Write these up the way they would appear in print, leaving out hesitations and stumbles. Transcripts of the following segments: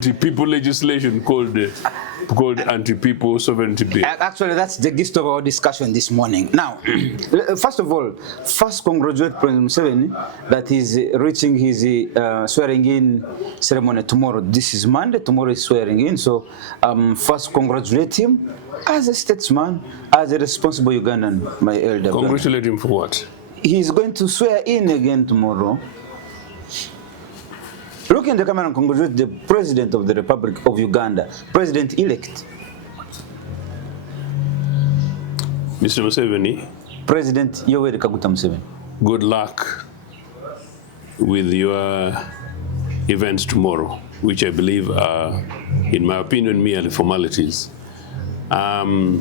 Anti-people legislation called anti-people sovereignty bill. Actually, that's the gist of our discussion this morning. Now, first of all, congratulate President Museveni that he's reaching his swearing-in ceremony tomorrow. This is Monday, tomorrow is swearing-in. So, first congratulate him as a statesman, as a responsible Ugandan, my elder brother. Congratulate him for what? He's going to swear in again tomorrow. Look in the camera and congratulate the President of the Republic of Uganda, President-elect. Mr. Museveni. President Yoweri Kaguta Museveni. Good luck with your events tomorrow, which I believe are, in my opinion, merely formalities. After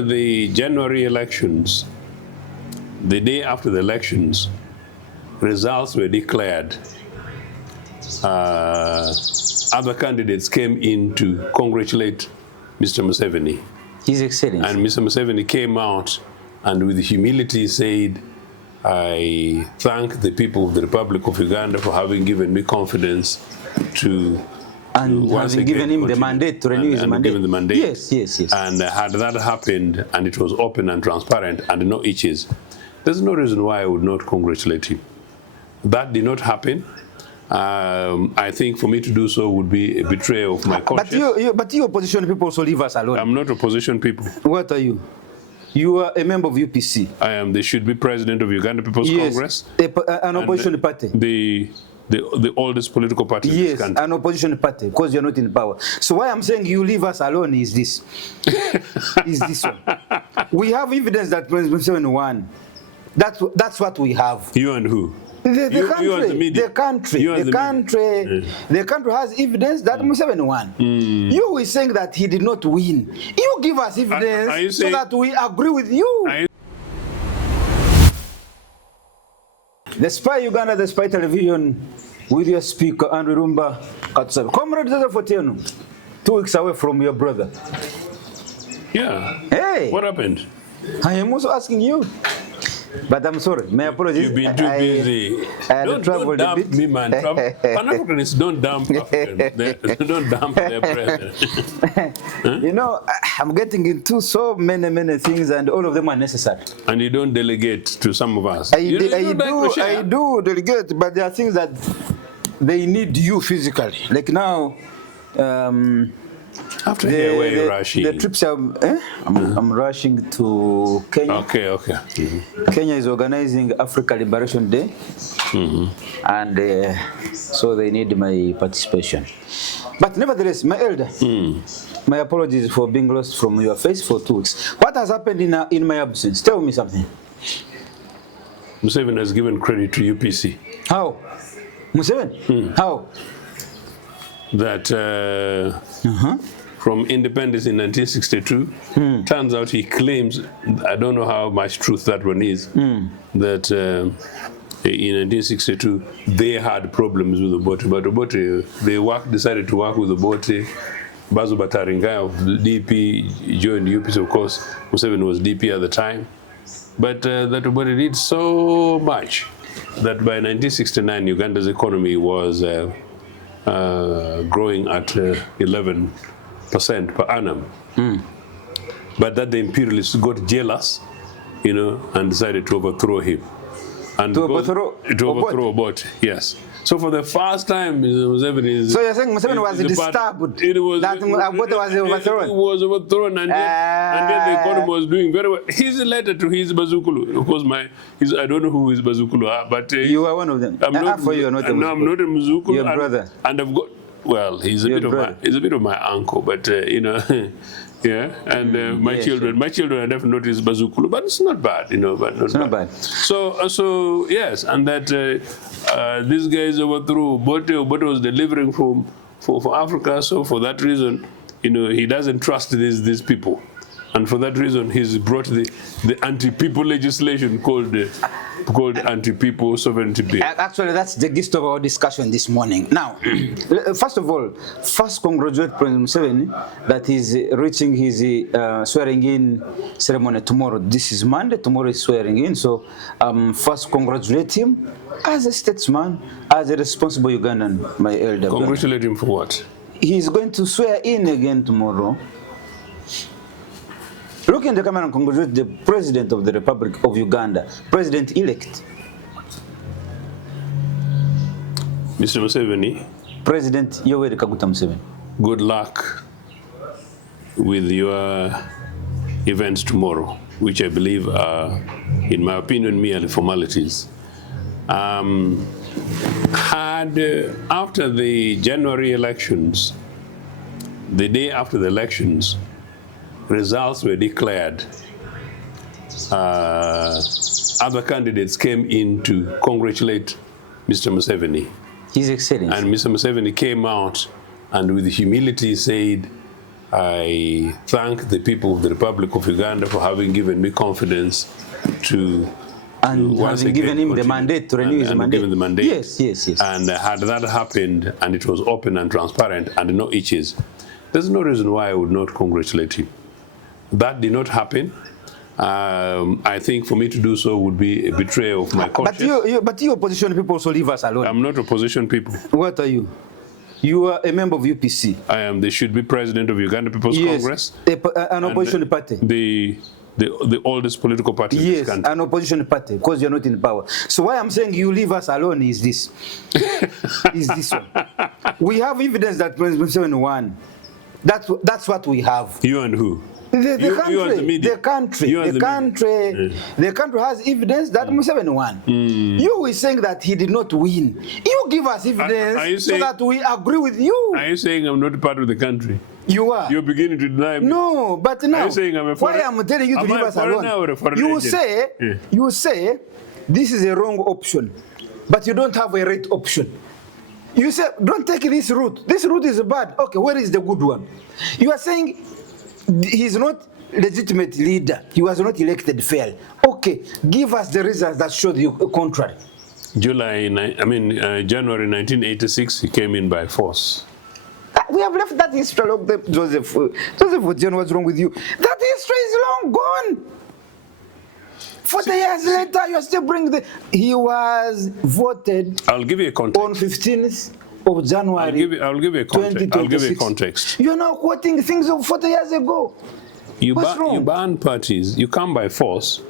the January elections, the day after the elections, results were declared, other candidates came in to congratulate Mr. Museveni. His Excellency. And Mr. Museveni came out and with humility said, I thank the people of the Republic of Uganda for having given me confidence to and having given him the mandate to renew his mandate. Given the mandate. Yes, yes, yes. And had that happened and it was open and transparent and no itches, there's no reason why I would not congratulate him. That did not happen. I think for me to do so would be a betrayal of my conscience. But you opposition people also leave us alone. I'm not opposition people. What are you? You are a member of UPC. I am the should-be president of Uganda People's Congress. An opposition party. The oldest political party in this country. An opposition party, because you're not in power. So why I'm saying you leave us alone is this. Is this one. We have evidence that President Museveni won. That's what we have. You and who? The country has evidence that Museveni won. You were saying that he did not win. You give us evidence so that we agree with you. The Spy Uganda, the Spy Television, with your speaker, Andrew Rumba Katsabe. Comrade Joseph Ochieno, 2 weeks away from your brother. Yeah. Hey. What happened? I am also asking you. But I'm sorry, my apologies. You've been too busy. Don't dump me, man. Pan-Africanists don't dump Africans. Don't dump their brethren. You know, I'm getting into so many things, and all of them are necessary. And you don't delegate to some of us. I do delegate, but there are things that they need you physically. Like now, after here, where you're rushing? The trips I'm rushing to Kenya. Okay. Kenya is organizing Africa Liberation Day, and so they need my participation. But nevertheless, my elder, my apologies for being lost from your face for 2 weeks. What has happened in my absence? Tell me something. Museveni has given credit to UPC. How? Museveni? How? That from independence in 1962, turns out he claims, I don't know how much truth that one is, that in 1962 they had problems with the Obote, but Obote, they decided to work with the Obote. Bazo Bataringai of DP joined UPC, of course. Museveni was DP at the time. But that Obote did so much that by 1969 Uganda's economy was growing at 11% per annum. But that the imperialists got jealous, and decided to overthrow him. And to overthrow Obote, yes. So for the first time, Museveni So you're saying Museveni was disturbed that Obote was overthrown? It was overthrown, and then the economy was doing very well. His letter to his Bazukulu, of course, I don't know who his Bazukulu are, but you are one of them. I'm not a Muzukulu. Your brother. And I've got, well, he's a bit of my uncle, but yeah, and my children are definitely his Bazukulu, but it's not bad, but it's not bad. So yes, and that this guy is overthrew Obote was delivering for Africa, so for that reason, he doesn't trust these people. And for that reason, he's brought the anti-people legislation called anti-people sovereignty bill. Actually, that's the gist of our discussion this morning. Now, first of all, congratulate President Museveni that he's reaching his swearing-in ceremony tomorrow. This is Monday, tomorrow is swearing-in. So, first congratulate him As a statesman, as a responsible Ugandan, my elder brother. Congratulate him for what? He's going to swear in again tomorrow. Look in the camera and congratulate the President of the Republic of Uganda, President-elect. Mr. Museveni, President Yoweri Kaguta Museveni. good luck with your events tomorrow, which I believe are, in my opinion, merely formalities. After the January elections, the day after the elections, results were declared, other candidates came in to congratulate Mr. Museveni. His Excellency. And Mr. Museveni came out and with humility said, I thank the people of the Republic of Uganda for having given me confidence to and having given him the mandate to renew his mandate. Given the mandate. Yes, yes, yes. And had that happened and it was open and transparent and no itches, there's no reason why I would not congratulate him. That did not happen. I think for me to do so would be a betrayal of my conscience. But you opposition people also leave us alone. I'm not opposition people. What are you? You are a member of UPC. I am the should-be president of Uganda People's Congress. An opposition party. The oldest political party in this country. Yes, an opposition party, because you're not in power. So why I'm saying you leave us alone is this. Is this one. We have evidence that President Museveni won. That's what we have. You and who? The country has evidence that Museveni won. You were saying that he did not win. You give us evidence so that we agree with you. Are you saying I'm not part of the country? You are. You're beginning to deny me. No, but now, are you saying I'm a why I'm telling you to leave us alone? You say this is a wrong option, but you don't have a right option. You say, don't take this route. This route is bad. Okay, where is the good one? You are saying he's not legitimate leader. He was not elected fair. Okay, give us the results that show the contrary. January 1986, he came in by force. We have left that history. Look, Joseph Ochieno, what's wrong with you? That history is long gone. 40 years later, you're still bringing the... He was voted... I'll give you a context. On 15th of January. I'll give you a context. I'll give you a context. You're now quoting things of 40 years ago. You ban parties, you come by force,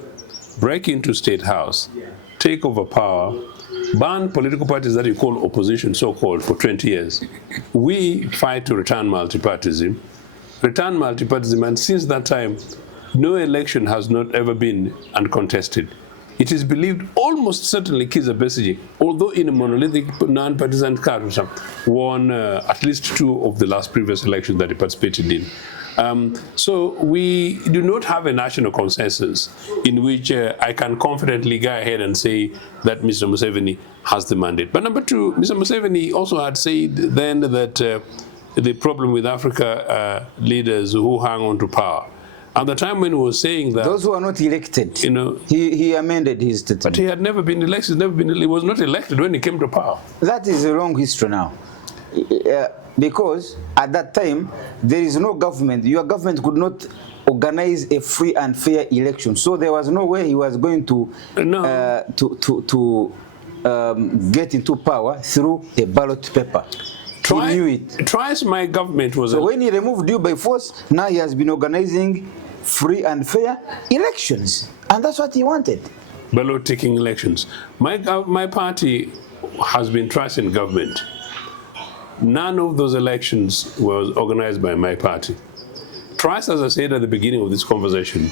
break into State House, take over power, ban political parties that you call opposition, so-called, for 20 years. We fight to return multipartyism, and since that time, no election has not ever been uncontested. It is believed almost certainly Kizza Besigye, although in a monolithic non-partisan candidate, won at least 2 of the last previous elections that he participated in. So we do not have a national consensus in which I can confidently go ahead and say that Mr. Museveni has the mandate. But number 2, Mr. Museveni also had said then that the problem with Africa leaders who hang on to power. At the time when he was saying that... Those who are not elected, he amended his statement. But he had never been elected, he was not elected when he came to power. That is a wrong history now. Because at that time, there is no government. Your government could not organize a free and fair election. So there was no way he was going to get into power through a ballot paper. He knew it. Twice my government was... So when he removed you by force, now he has been organizing free and fair elections. And that's what he wanted. Ballot-taking elections. My party has been twice in government. None of those elections was organized by my party. Twice, as I said at the beginning of this conversation,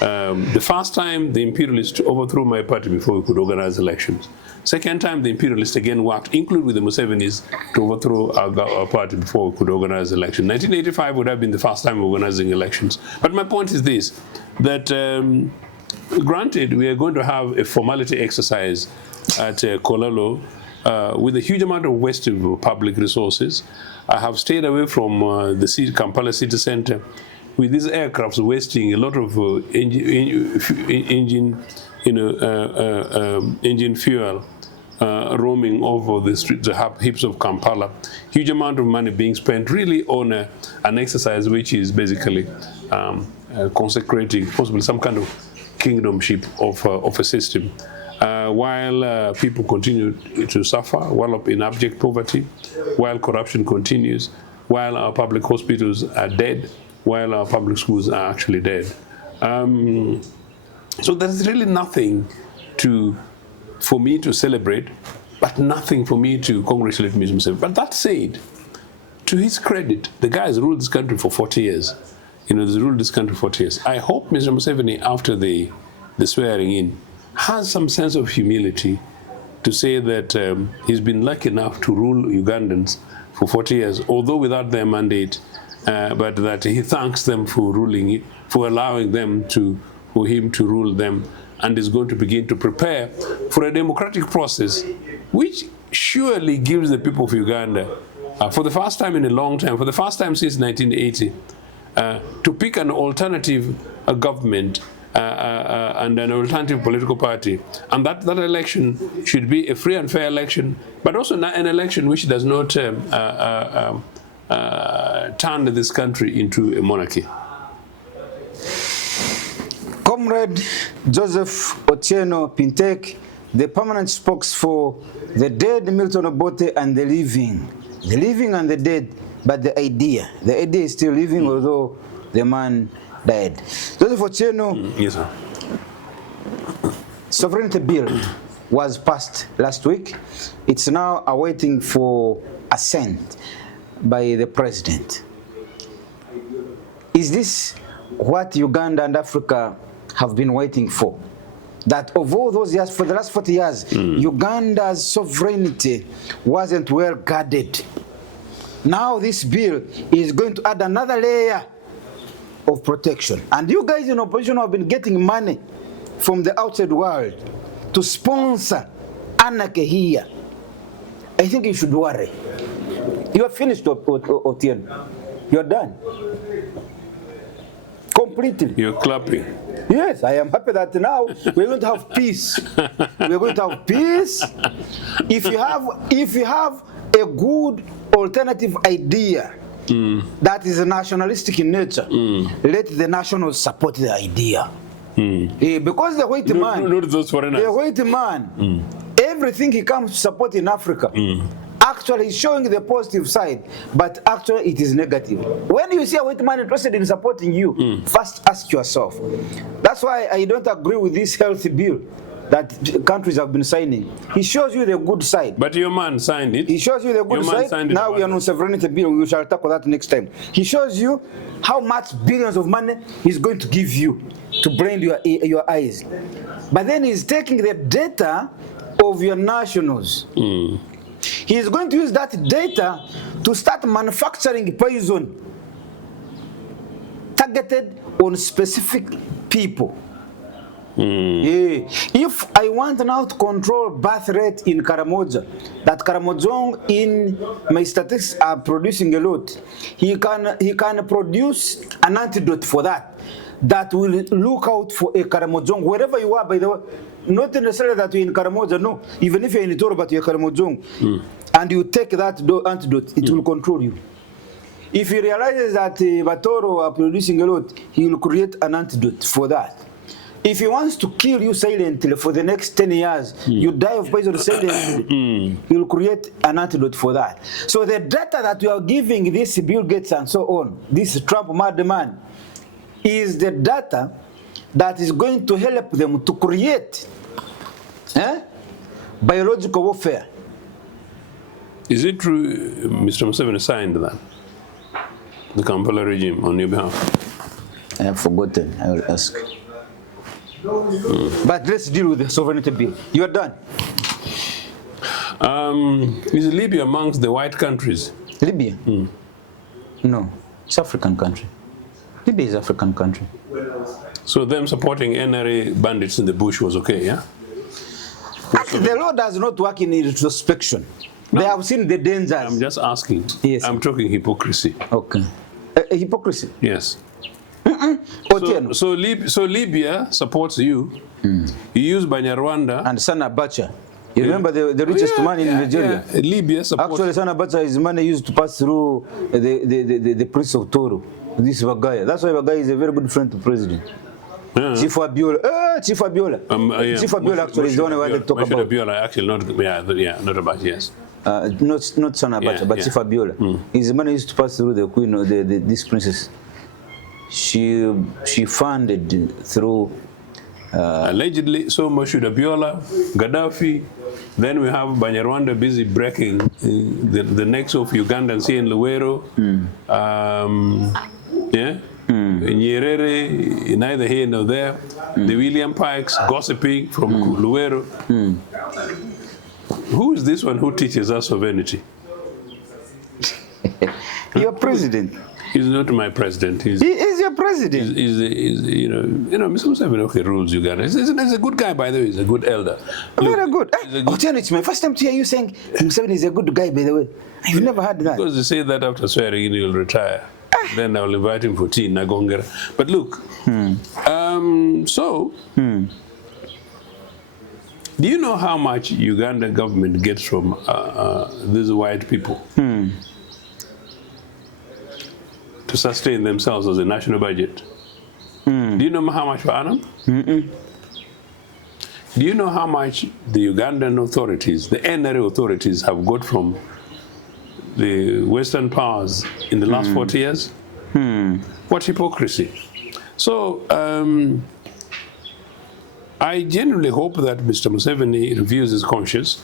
the first time the imperialists overthrew my party before we could organize elections. Second time, the imperialists again worked, including with the Musevenis, to overthrow our party before we could organize elections. 1985 would have been the first time organizing elections. But my point is this, that granted, we are going to have a formality exercise at Kololo with a huge amount of waste of public resources. I have stayed away from the Kampala city center with these aircrafts wasting a lot of engine fuel roaming over the streets, the heaps of Kampala. Huge amount of money being spent really on an exercise which is basically consecrating possibly some kind of kingdomship of a system. while people continue to suffer, while in abject poverty, while corruption continues, while our public hospitals are dead, while our public schools are actually dead. So there's really nothing for me to celebrate, but nothing for me to congratulate Mr. Museveni. But that said, to his credit, the guy has ruled this country for 40 years. He's ruled this country for 40 years. I hope Mr. Museveni, after the swearing in, has some sense of humility to say that he's been lucky enough to rule Ugandans for 40 years, although without their mandate, but that he thanks them for ruling it, for allowing them for him to rule them, and is going to begin to prepare for a democratic process, which surely gives the people of Uganda, for the first time in a long time, for the first time since 1980, to pick an alternative government and an alternative political party. And that election should be a free and fair election, but also an election which does not turn this country into a monarchy. Comrade Joseph Ochieno Pintek, the permanent spokesman for the dead Milton Obote and the living and the dead, but the idea is still living, although the man died. Joseph Ochieno, yes, sir. Sovereignty bill was passed last week. It's now awaiting for assent by the president. Is this what Uganda and Africa have been waiting for? That of all those years, for the last 40 years, Uganda's sovereignty wasn't well guarded. Now this bill is going to add another layer of protection. And you guys in opposition have been getting money from the outside world to sponsor anarchy here. I think you should worry. You are finished, Otieno. You are done. Completely. You're clapping. Yes, I am happy that now we're going to have peace. We're going to have peace. If you have a good alternative idea that is nationalistic in nature, let the nationals support the idea. Because the white man, not those foreigners. The white man, everything he comes to support in Africa, actually is showing the positive side, but actually it is negative. When you see a white man interested in supporting you, first ask yourself. That's why I don't agree with this health bill that countries have been signing. He shows you the good side. But your man signed it. He shows you the good side. Now we are on sovereignty bill. We shall tackle that next time. He shows you how much billions of money he's going to give you to blind your eyes. But then he's taking the data of your nationals. He is going to use that data to start manufacturing poison targeted on specific people. Yeah. If I want now to control birth rate in Karamoja, that Karamojong in my statistics are producing a lot, he can produce an antidote for that will look out for a Karamojong wherever you are, by the way. Not necessarily that you're in Karamoja, no. Even if you're in Itoro but you're Karamojong, and you take that antidote, it will control you. If he realizes that Batoro are producing a lot, he will create an antidote for that. If he wants to kill you silently for the next 10 years, you die of poison silently, he will create an antidote for that. So the data that you are giving this Bill Gates and so on, this Trump madman, is the data that is going to help them to create biological warfare. Is it true Mr. Museveni signed that? The Kampala regime on your behalf? I have forgotten. I will ask. But let's deal with the sovereignty bill. You are done. Is Libya amongst the white countries? Libya? No, it's African country. Libya is African country. So them supporting NRA bandits in the bush was okay, yeah? The law does not work in retrospection. No. They have seen the dangers. I'm just asking. Yes. I'm talking hypocrisy. Okay. Hypocrisy? Yes. So Libya supports you. You use Banyarwanda. And Sana Abacha. You remember the richest man in Nigeria? Yeah. Libya supports. Actually, Sana Abacha, his money used to pass through the Prince of Toro. This Bagaya. That's why Bagaya is a very good friend to the president. Chief Abiola. Chief Abiola. Chief Abiola actually is the one who had to talk about. Abiola actually not, not about, yes. Not Son Abacha, but Chief Abiola. He's the man who used to pass through the queen, this princess. She funded through. Allegedly, so much should Abiola, Gaddafi. Then we have Banyarwanda busy breaking the necks of Ugandans here in Luwero. Nyerere, neither here nor there. The William Pikes gossiping from Luwero. Who is this one who teaches us sovereignty? Your president. He's not my president. He is your president. He's Mr. Museveni rules Uganda. He's a good guy, by the way. He's a good elder. Very good. Ochieno, it's my first time to hear you saying Museveni is a good guy, by the way. I've never heard that. Because they say that after swearing he'll retire. Then I'll invite him for tea in Nagongera. But look, do you know how much Ugandan government gets from these white people? To sustain themselves as a national budget. Do you know how much per annum? Do you know how much the Ugandan authorities, the NRA authorities, have got from the Western powers in the last 40 years? What hypocrisy. So, I genuinely hope that Mr. Museveni reviews his conscience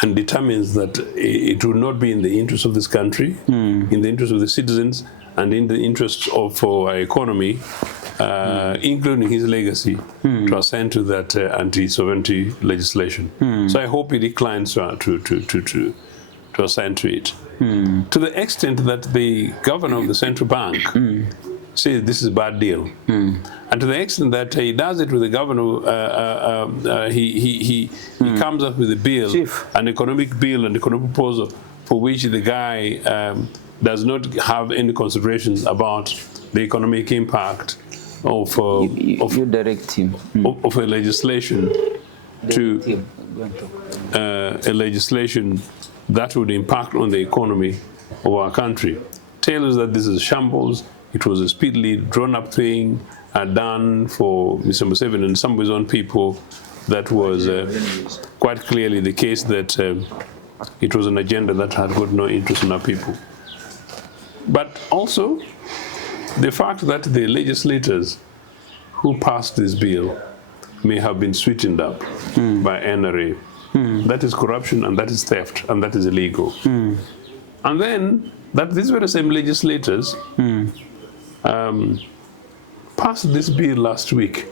and determines that it will not be in the interest of this country, in the interest of the citizens, and in the interest of our economy, including his legacy, to assent to that anti-sovereignty legislation. So I hope he declines to assent to it. To the extent that the governor of the central bank says this is a bad deal. And to the extent that he does it with the governor, he comes up with a bill, an economic bill, an economic proposal for which the guy does not have any considerations about the economic impact of you direct him. Of a legislation a legislation that would impact on the economy of our country. Tell us that this is shambles. It was a speedily drawn-up thing done for Mr. Museveni and some of his own people. That was quite clearly the case that it was an agenda that had got no interest in our people. But also, the fact that the legislators who passed this bill may have been sweetened up by NRA. That is corruption, and that is theft, and that is illegal. And then, that these were the same legislators passed this bill last week,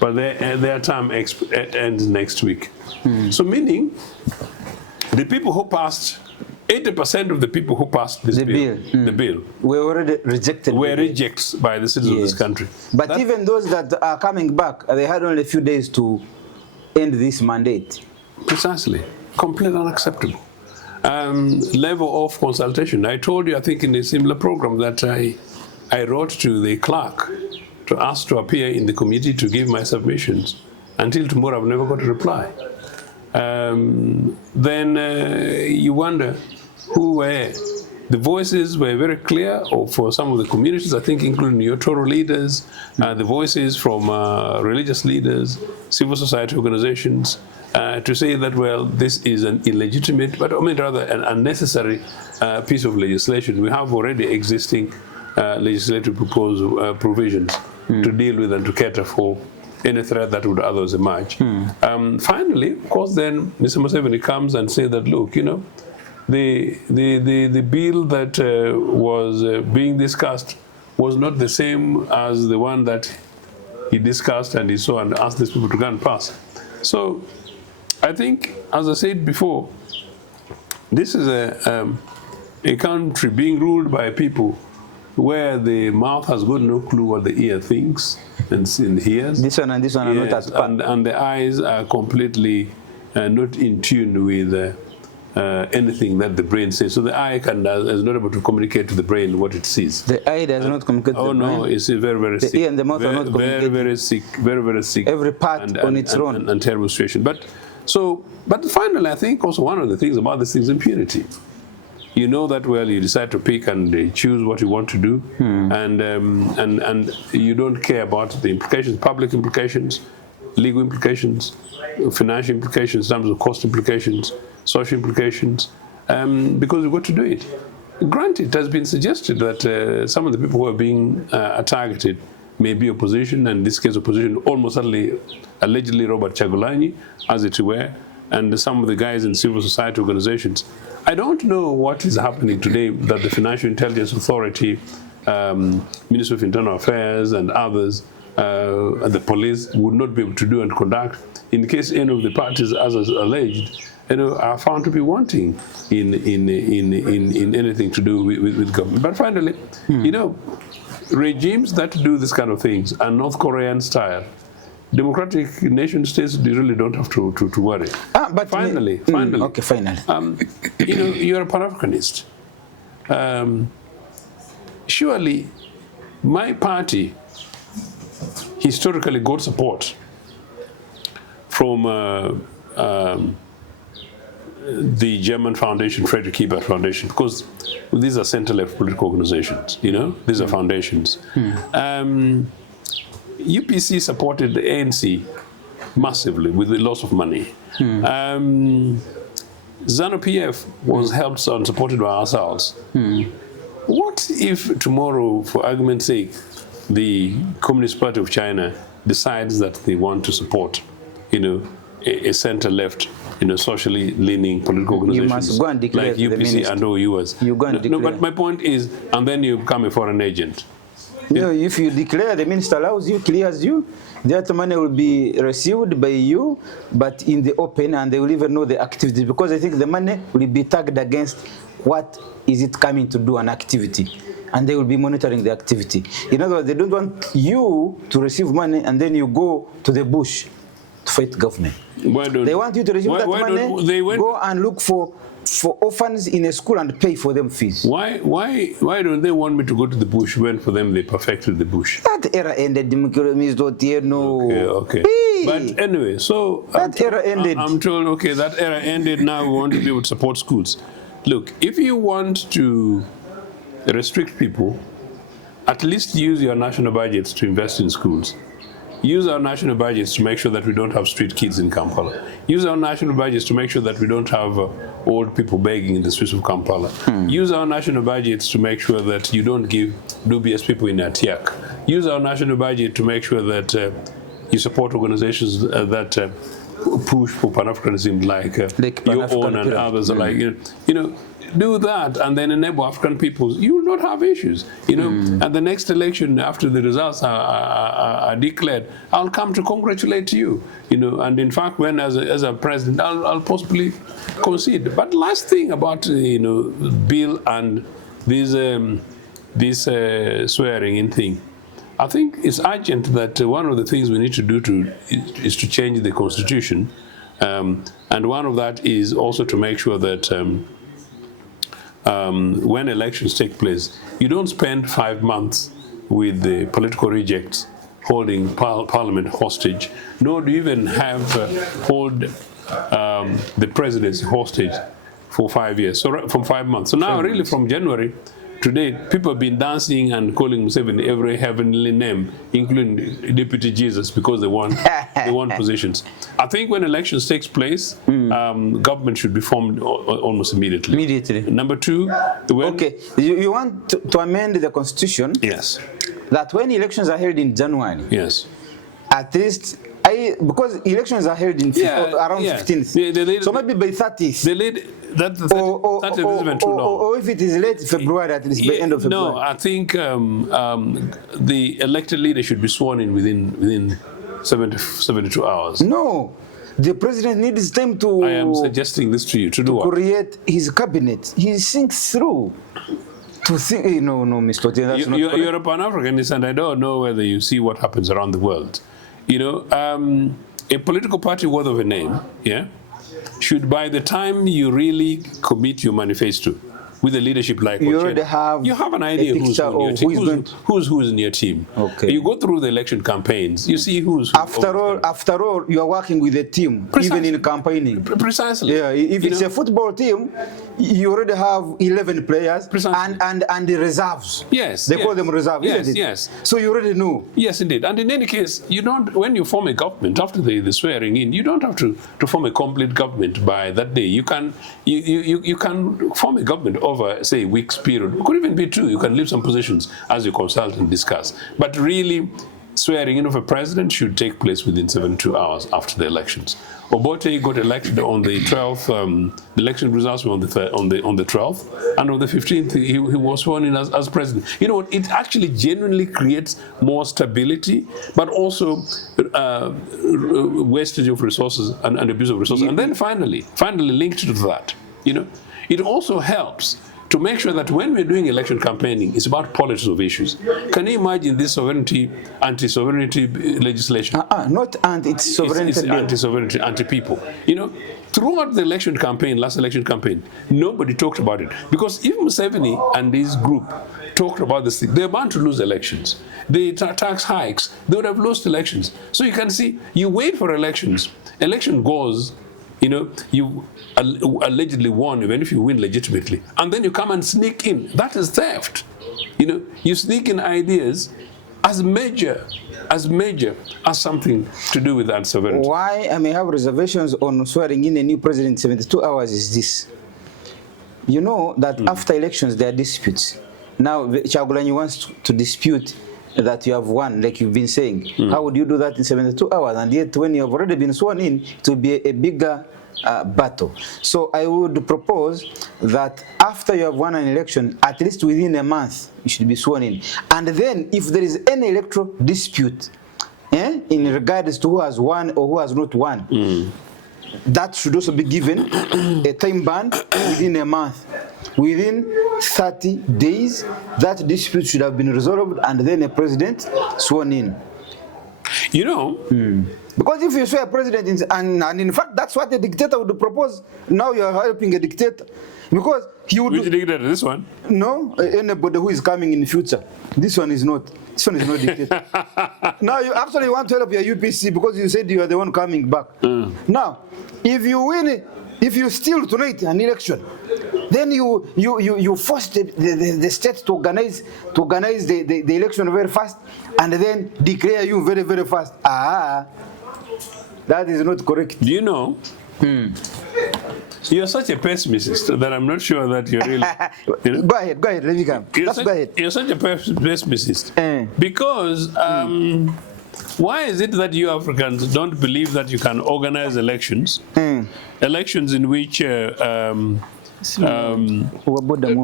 but their term ends next week. So meaning, the people who passed, 80% of the people who passed this bill were already rejected. Were rejects by the citizens of this country. But even those that are coming back, they had only a few days to end this mandate. Precisely. Completely unacceptable. Level of consultation. I told you, I think, in a similar program that I wrote to the clerk to ask to appear in the committee to give my submissions. Until tomorrow, I've never got a reply. Then you wonder who were. The voices were very clear for some of the communities, I think, including your Toro leaders, the voices from religious leaders, civil society organizations, to say that, well, this is an illegitimate, but I mean rather an unnecessary piece of legislation. We have already existing legislative provisions to deal with and to cater for any threat that would otherwise emerge. Finally, of course, then Mr. Museveni comes and says that, look, you know, the bill that was being discussed was not the same as the one that he discussed and he saw and asked these people to go and pass. So I think, as I said before, this is a country being ruled by people where the mouth has got no clue what the ear thinks and hears. This one and this one are not as bad. And the eyes are completely not in tune with anything that the brain says. So the eye is not able to communicate to the brain what it sees. The eye does not communicate to the brain? Oh no, it's very, very sick. The ear and the mouth are not communicating. Very, very sick, very, very sick. Every part on its own. And terrible situation. But finally, I think also one of the things about this is impunity. you know that well, you decide to pick and choose what you want to do, and you don't care about the implications, public implications, legal implications, financial implications, in terms of cost implications, social implications, because you've got to do it. Granted, it has been suggested that some of the people who are being targeted may be opposition, and in this case opposition, almost certainly, allegedly Robert Chagulanyi, as it were, and some of the guys in civil society organizations. I don't know what is happening today that the Financial Intelligence Authority, Ministry of Internal Affairs, and others, and the police would not be able to do and conduct in case any of the parties, as is alleged, are found to be wanting in anything to do with government. But finally, regimes that do this kind of things are North Korean style. Democratic nation states really don't have to worry. But finally, okay, finally. You're a Pan-Africanist. Surely, my party historically got support from the German foundation, Friedrich Ebert Foundation, because these are center-left political organizations, these are foundations. UPC supported the ANC massively with lots of money. ZANU-PF was helped and supported by ourselves. What if tomorrow, for argument's sake, the Communist Party of China decides that they want to support, a center-left, socially leaning political organizations, you must go and declare like UPC and OUS. You go and declare. No, but my point is, and then you become a foreign agent. If you declare, the minister allows you, clears you, that money will be received by you, but in the open, and they will even know the activities, because I think the money will be tagged against what is it coming to do, an activity, and they will be monitoring the activity. In other words, they don't want you to receive money and then you go to the bush to fight government. They want you to receive that money, go and look for orphans in a school and pay for them fees. Why don't they want me to go to the bush when for them they perfected the bush? That era ended, Mr. Ochieno. Okay. But anyway, so that era ended. I'm told, okay, that era ended, now we want to be able to support schools. Look, if you want to restrict people, at least use your national budgets to invest in schools. Use our national budgets to make sure that we don't have street kids in Kampala. Use our national budgets to make sure that we don't have old people begging in the streets of Kampala. Use our national budgets to make sure that you don't give dubious people in Atiak. Use our national budget to make sure that you support organizations that push for Pan-Africanism, like your own and others. Like do that, and then enable African peoples. You will not have issues. At the next election, after the results are declared, I'll come to congratulate you. And in fact, when as a president, I'll possibly concede. But last thing about bill and this swearing in thing, I think it's urgent that one of the things we need to do is to change the constitution, and one of that is also to make sure that when elections take place, you don't spend 5 months with the political rejects holding parliament hostage, nor do you even hold the presidency hostage for 5 years, from 5 months. So now really from January to date, people have been dancing and calling Museveni every heavenly name, including Deputy Jesus, because they want positions. I think when elections takes place, government should be formed almost immediately. Number two, okay, you want to amend the constitution? Yes. That when elections are held in January, yes, at least because elections are held in around 15th, so maybe by 30th. That is even too long. Or if it is late February, at least by end of February. No, I think the elected leader should be sworn in within 72 hours. No, the president needs time to. I am suggesting this to you to do what? Create his cabinet. He thinks through. To think, no, Mr. Ochieno, that's not correct. You're a Pan-Africanist, and I don't know whether you see what happens around the world. A political party worth of a name, should, by the time you really commit your manifesto with a leadership like Ochieno, you have an idea who's in your team. Okay. You go through the election campaigns, you see who's after all, you are working with a team, even in campaigning. Precisely. Yeah, if it's a football team, you already have 11 players Precisely. and the reserves. Yes. They call them reserves, isn't it? Yes. So you already know. Yes, indeed. And in any case, you don't, when you form a government, after the swearing in, you don't have to form a complete government by that day. You can form a government over, say, a week's period. It could even be 2. You can leave some positions as you consult and discuss. But really, swearing in of a president should take place within 72 hours after the elections. Obote got elected on the 12th. The election results were on the 12th, and on the 15th he was sworn in as president. You know what? It actually genuinely creates more stability, but also wastage of resources and abuse of resources. And then finally linked to that, you know, it also helps to make sure that when we're doing election campaigning, it's about politics of issues. Can you imagine this anti-sovereignty legislation? Not anti-sovereignty. It's anti-sovereignty, anti-people. You know, throughout the last election campaign, nobody talked about it. Because if Museveni and his group talked about this thing, they're bound to lose elections. The tax hikes, they would have lost elections. So you can see, you wait for elections. Election goes, you know, you allegedly won, even if you win legitimately, and then you come and sneak in. That is theft. You know, you sneak in ideas as major as something to do with that sovereignty. Why I may have reservations on swearing in a new president in 72 hours is this. You know that after elections there are disputes. Now Chagulanyi wants to dispute that you have won, like you've been saying. How would you do that in 72 hours? And yet when you have already been sworn in, it will be a bigger battle. So I would propose that after you have won an election, at least within a month, you should be sworn in. And then if there is any electoral dispute in regards to who has won or who has not won, that should also be given a time band within a month. Within 30 days, that dispute should have been resolved and then a president sworn in. You know, because if you swear a president, and in fact, that's what a dictator would propose. Now you are helping a dictator. Because he would... Which dictator? This one? No, anybody who is coming in the future. This one is not. This one is not dictator. Now you actually want to help your UPC because you said you are the one coming back. Now, if you win, if you steal tonight an election, then you force the state to organize the election very fast and then declare you very, very fast. That is not correct. Do you know? You're such a pessimist that I'm not sure that you're really... You know? Go ahead, let me come. Go ahead. You're such a pessimist. Because why is it that you Africans don't believe that you can organize elections? Elections in which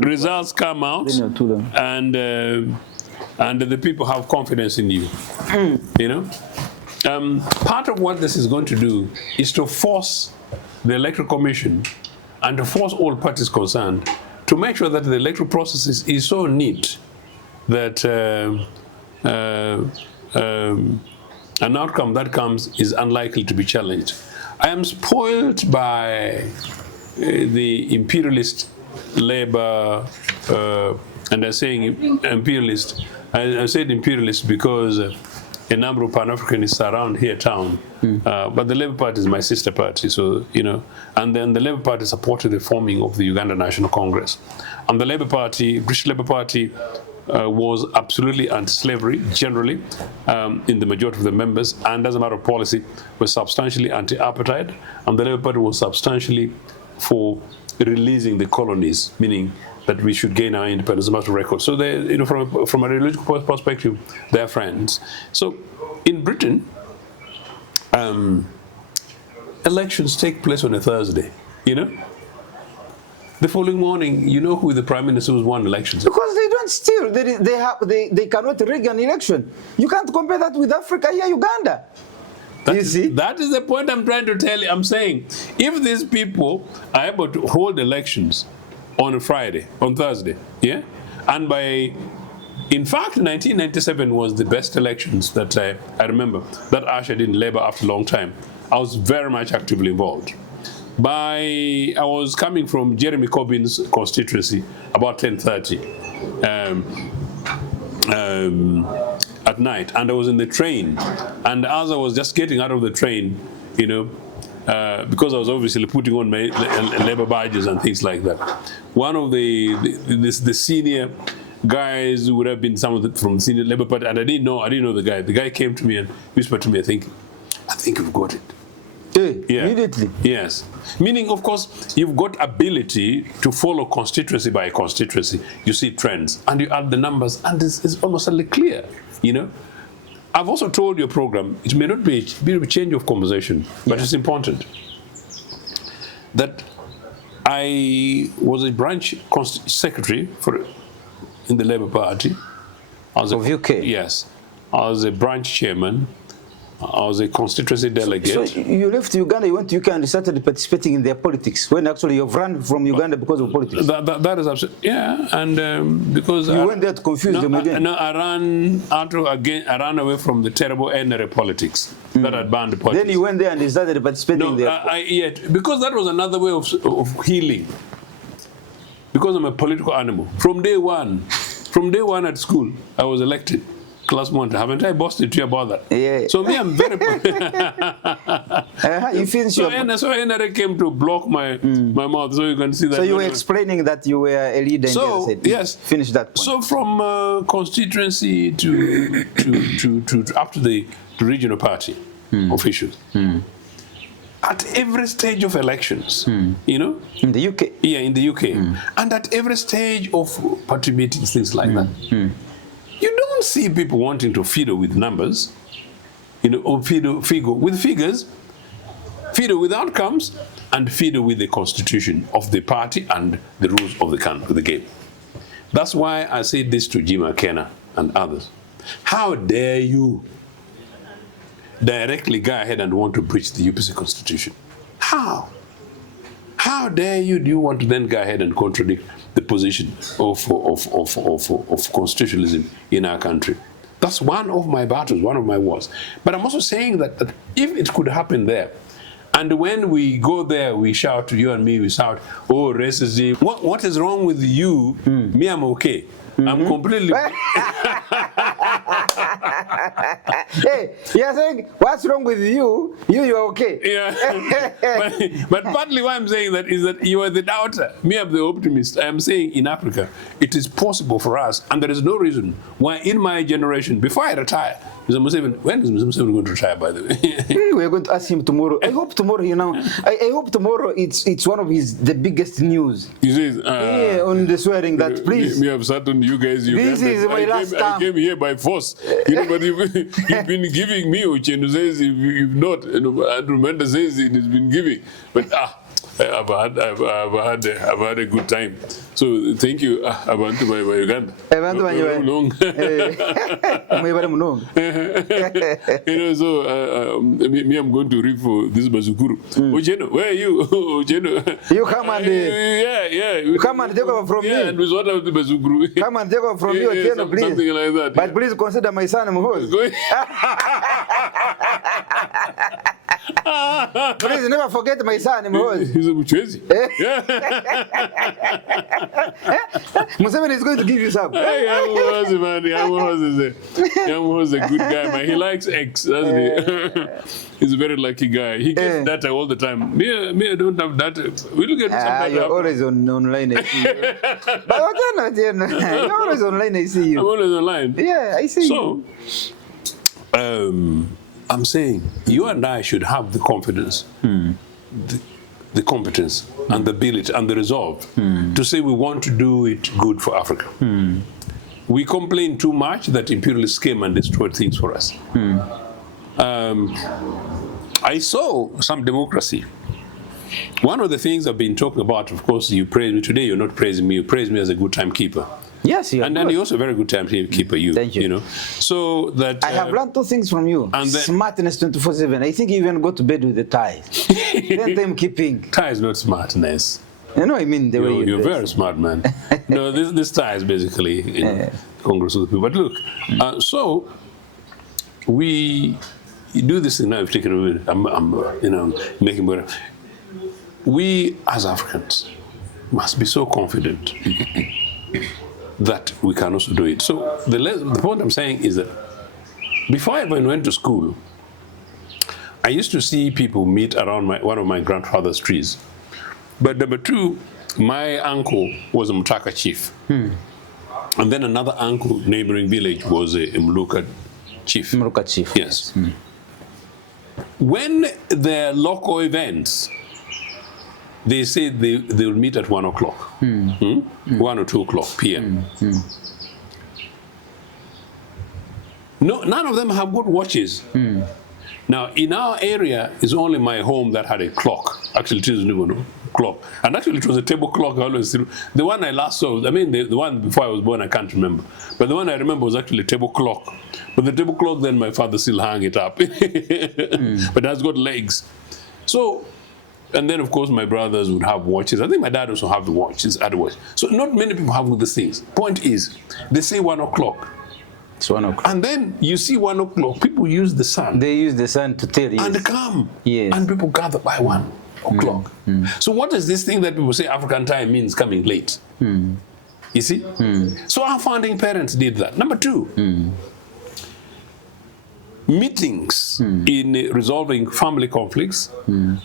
results come out and the people have confidence in you. You know? Part of what this is going to do is to force the Electoral Commission and to force all parties concerned to make sure that the electoral process is so neat that an outcome that comes is unlikely to be challenged. I am spoiled by the imperialist labor, and I'm saying imperialist. I said imperialist because a number of Pan-Africanists around here town, but the Labour Party is my sister party, so, you know, and then the Labour Party supported the forming of the Uganda National Congress. And the Labour Party, British Labour Party, was absolutely anti-slavery, generally, in the majority of the members, and as a matter of policy, was substantially anti-apartheid, and the Labour Party was substantially for releasing the colonies, meaning that we should gain our independence as a matter of record. So they, you know, from a religious perspective, they're friends. So in Britain, elections take place on a Thursday, you know? The following morning, you know who the prime minister who's won elections? Because they don't steal. They cannot rig an election. You can't compare that with Africa here, Uganda. You see? That is the point I'm trying to tell you. I'm saying, if these people are able to hold elections on a Friday, on Thursday, yeah? And in fact, 1997 was the best elections that I remember, that ushered in Labour after a long time. I was very much actively involved. I was coming from Jeremy Corbyn's constituency about 10:30 at night, and I was in the train, and as I was just getting out of the train, you know, because I was obviously putting on my labor badges and things like that. One of the senior guys who would have been some of from the senior Labour Party, and I didn't know the guy. The guy came to me and whispered to me, I think you've got it. Yeah. Immediately. Yes. Meaning, of course, you've got ability to follow constituency by constituency. You see trends, and you add the numbers, and it's almost clear, you know. I've also told your program, it may not be a change of conversation, but it's important, that I was a branch secretary in the Labour Party. Of UK? Yes. I was a branch chairman. I was a constituency delegate. So you left Uganda, you went to UK and started participating in their politics, when actually you've run from Uganda because of politics. That is absolutely, yeah, and because you went there to confuse them again. I ran away from the terrible NRA politics that had banned the politics. Then you went there and started participating there. Because that was another way of healing. Because I'm a political animal. From day one at school, I was elected. Class monitor. Haven't I boasted to you about that? Yeah. So me, I'm very. You finished so NRA came to block my mouth, so you can see that. So you were explaining that you were a leader. So in the yes, finish that point. So from constituency to up to the regional party officials. At every stage of elections, you know? In the UK? Yeah, in the UK. And at every stage of party meetings, things like that. You don't see people wanting to fiddle with numbers, you know, or fiddle with figures, fiddle with outcomes, and fiddle with the constitution of the party and the rules of the game. That's why I say this to Jim McKenna and others. How dare you directly go ahead and want to breach the UPC constitution? How? How dare you? Do you want to then go ahead and contradict the position of constitutionalism in our country? That's one of my battles, one of my wars. But I'm also saying that if it could happen there, and when we go there, we shout, you and me, we shout, oh, racism. What is wrong with you? Me, I'm okay. I'm completely... Hey, you're saying, what's wrong with you? You're okay. Yeah. but partly why I'm saying that is that you are the doubter. Me, I'm the optimist. I'm saying in Africa, it is possible for us, and there is no reason why in my generation, before I retire, Mr. Museveni, when is Mr. Museveni going to retire, by the way? We're going to ask him tomorrow. I hope tomorrow, you know, I hope tomorrow it's one of the biggest news. He says, on the swearing that, please. Me have sat on you guys. This is my last time. I came here by force. You know, but you've been giving me, Ochieno says, if you've not, you know, Andrew Menda says it has been giving. But I've had a good time. So thank you, Abantu by Uganda. You know, so me, I'm going to read for this Bazukuru. Ochieno, where are you? Ochieno. You come and you come and take over from me. Yeah, and with what of the Bazukuru. Come and take over from me, Ochieno, please. Something like that. But please consider my son Muhoz. Please never forget my son Muhoz. He's a Muchwezi. Museveni is going to give you some. Hey, Yamuhoz, man. Yamuhoz is a good guy, man. He likes eggs, doesn't he? He's a very lucky guy. He gets data all the time. Me, I don't have data. We look at some data. You're always online, I see you. But you're always online, I see you. I'm always online. Yeah, I see you. So, I'm saying you and I should have the confidence, the competence, and the ability, and the resolve to say we want to do it good for Africa. We complain too much that imperialists came and destroyed things for us. I saw some democracy. One of the things I've been talking about, of course, you praise me today, you're not praising me, you praise me as a good timekeeper. Yes, and then you're also a very good timekeeper, Thank you. You know, so that I have learned two things from you. And smartness 24/7. I think you even go to bed with the tie. Then timekeeping. Tie is not smartness. You know, I mean the way you're very smart, man. No, this tie is basically Congress of the people. But look, so we do this thing now. We've taken over. I'm making better. We as Africans must be so confident that we can also do it. So the point I'm saying is that before I even went to school, I used to see people meet around one of my grandfather's trees. But number two, my uncle was a Mutaka chief. And then another uncle, neighboring village, was a Mluka chief. Mluka chief. Yes. When there are local events, they say they will meet at 1 o'clock, 1 or 2 o'clock p.m. No, none of them have good watches. Now, in our area, it's only my home that had a clock. Actually, it isn't even a clock. And actually, it was a table clock I always threw. The one I last saw, I mean, the one before I was born, I can't remember. But the one I remember was actually a table clock. But the table clock, then my father still hung it up. But that's got legs. So, and then, of course, my brothers would have watches. I think my dad also have the watches, other watches. So not many people have these things. Point is, they say 1 o'clock. It's 1 o'clock. And then you see 1 o'clock, people use the sun. They use the sun to tell you. And come. Yes. And people gather by 1 o'clock. So what is this thing that people say African time means coming late? You see? So our founding parents did that. Number two, meetings in resolving family conflicts,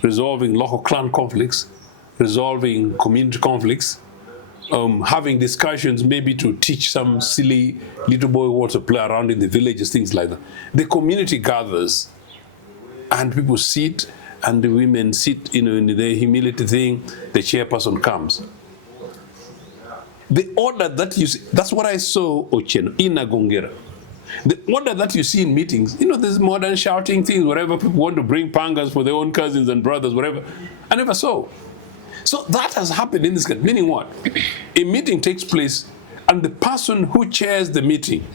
resolving local clan conflicts, resolving community conflicts, having discussions maybe to teach some silly little boy what to play around in the villages, things like that. The community gathers and people sit and the women sit, in the humility thing, the chairperson comes. The order that you see, that's what I saw, Ochieno, in Agongera. The order that you see in meetings, there's modern shouting things, wherever people want to bring pangas for their own cousins and brothers, whatever. I never saw. So that has happened in this country, meaning what? A meeting takes place and the person who chairs the meeting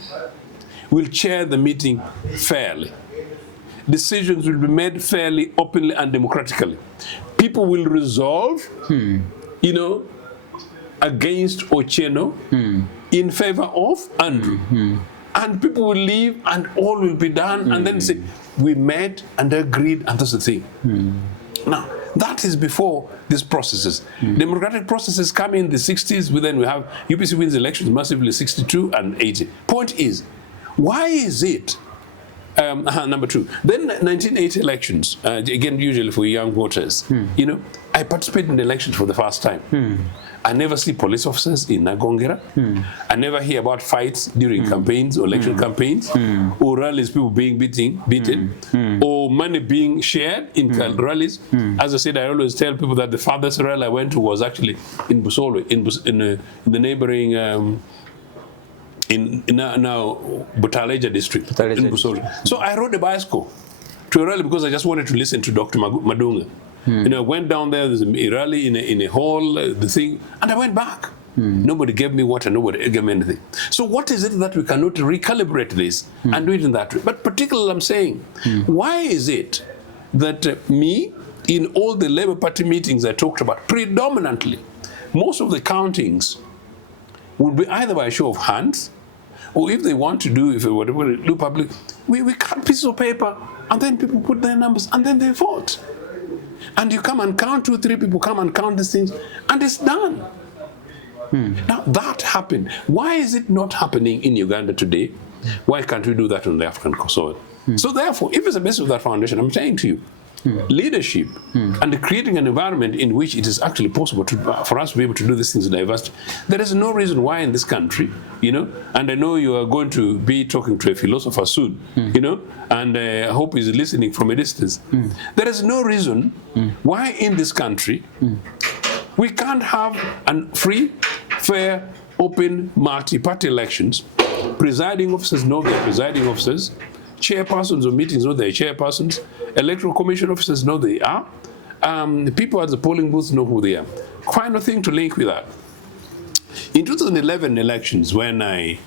will chair the meeting fairly. Decisions will be made fairly, openly, and democratically. People will resolve, against Ochieno in favor of Andrew. And people will leave and all will be done and then say, we met and agreed and that's the thing. Now, that is before these processes. Democratic processes come in the 60s, then we have UPC wins elections massively 62 and 80. Point is, why is it, number two, then 1980 elections, again, usually for young voters, I participated in the elections for the first time. I never see police officers in Nagongera. I never hear about fights during campaigns or election campaigns, or rallies, people being beaten, or money being shared in rallies. As I said, I always tell people that the farthest rally I went to was actually in Busolo, in the neighboring, in now Butaleja district, in Busolo. So I rode a bicycle to a rally because I just wanted to listen to Dr. Madunga. I went down there, there's a rally in a hall, the thing, and I went back. Nobody gave me water, nobody gave me anything. So what is it that we cannot recalibrate this and do it in that way? But particularly I'm saying, why is it that me, in all the Labour Party meetings I talked about, predominantly, most of the countings would be either by a show of hands, or if they want to do, if they want to do public, we cut pieces of paper, and then people put their numbers, and then they vote. And you come and count, 2, 3 people come and count these things, and it's done. Now that happened. Why is it not happening in Uganda today? Why can't we do that on the African soil? So therefore, if it's a basis of that foundation, I'm saying to you, leadership and creating an environment in which it is actually possible for us to be able to do these things in diversity. There is no reason why in this country, and I know you are going to be talking to a philosopher soon, and I hope he's listening from a distance. There is no reason why in this country we can't have free, fair, open, multi-party elections. Presiding officers know their presiding officers. Chairpersons of meetings know their chairpersons. Electoral commission officers know they are. The people at the polling booths know who they are. Final thing to link with that. In 2011 elections, when I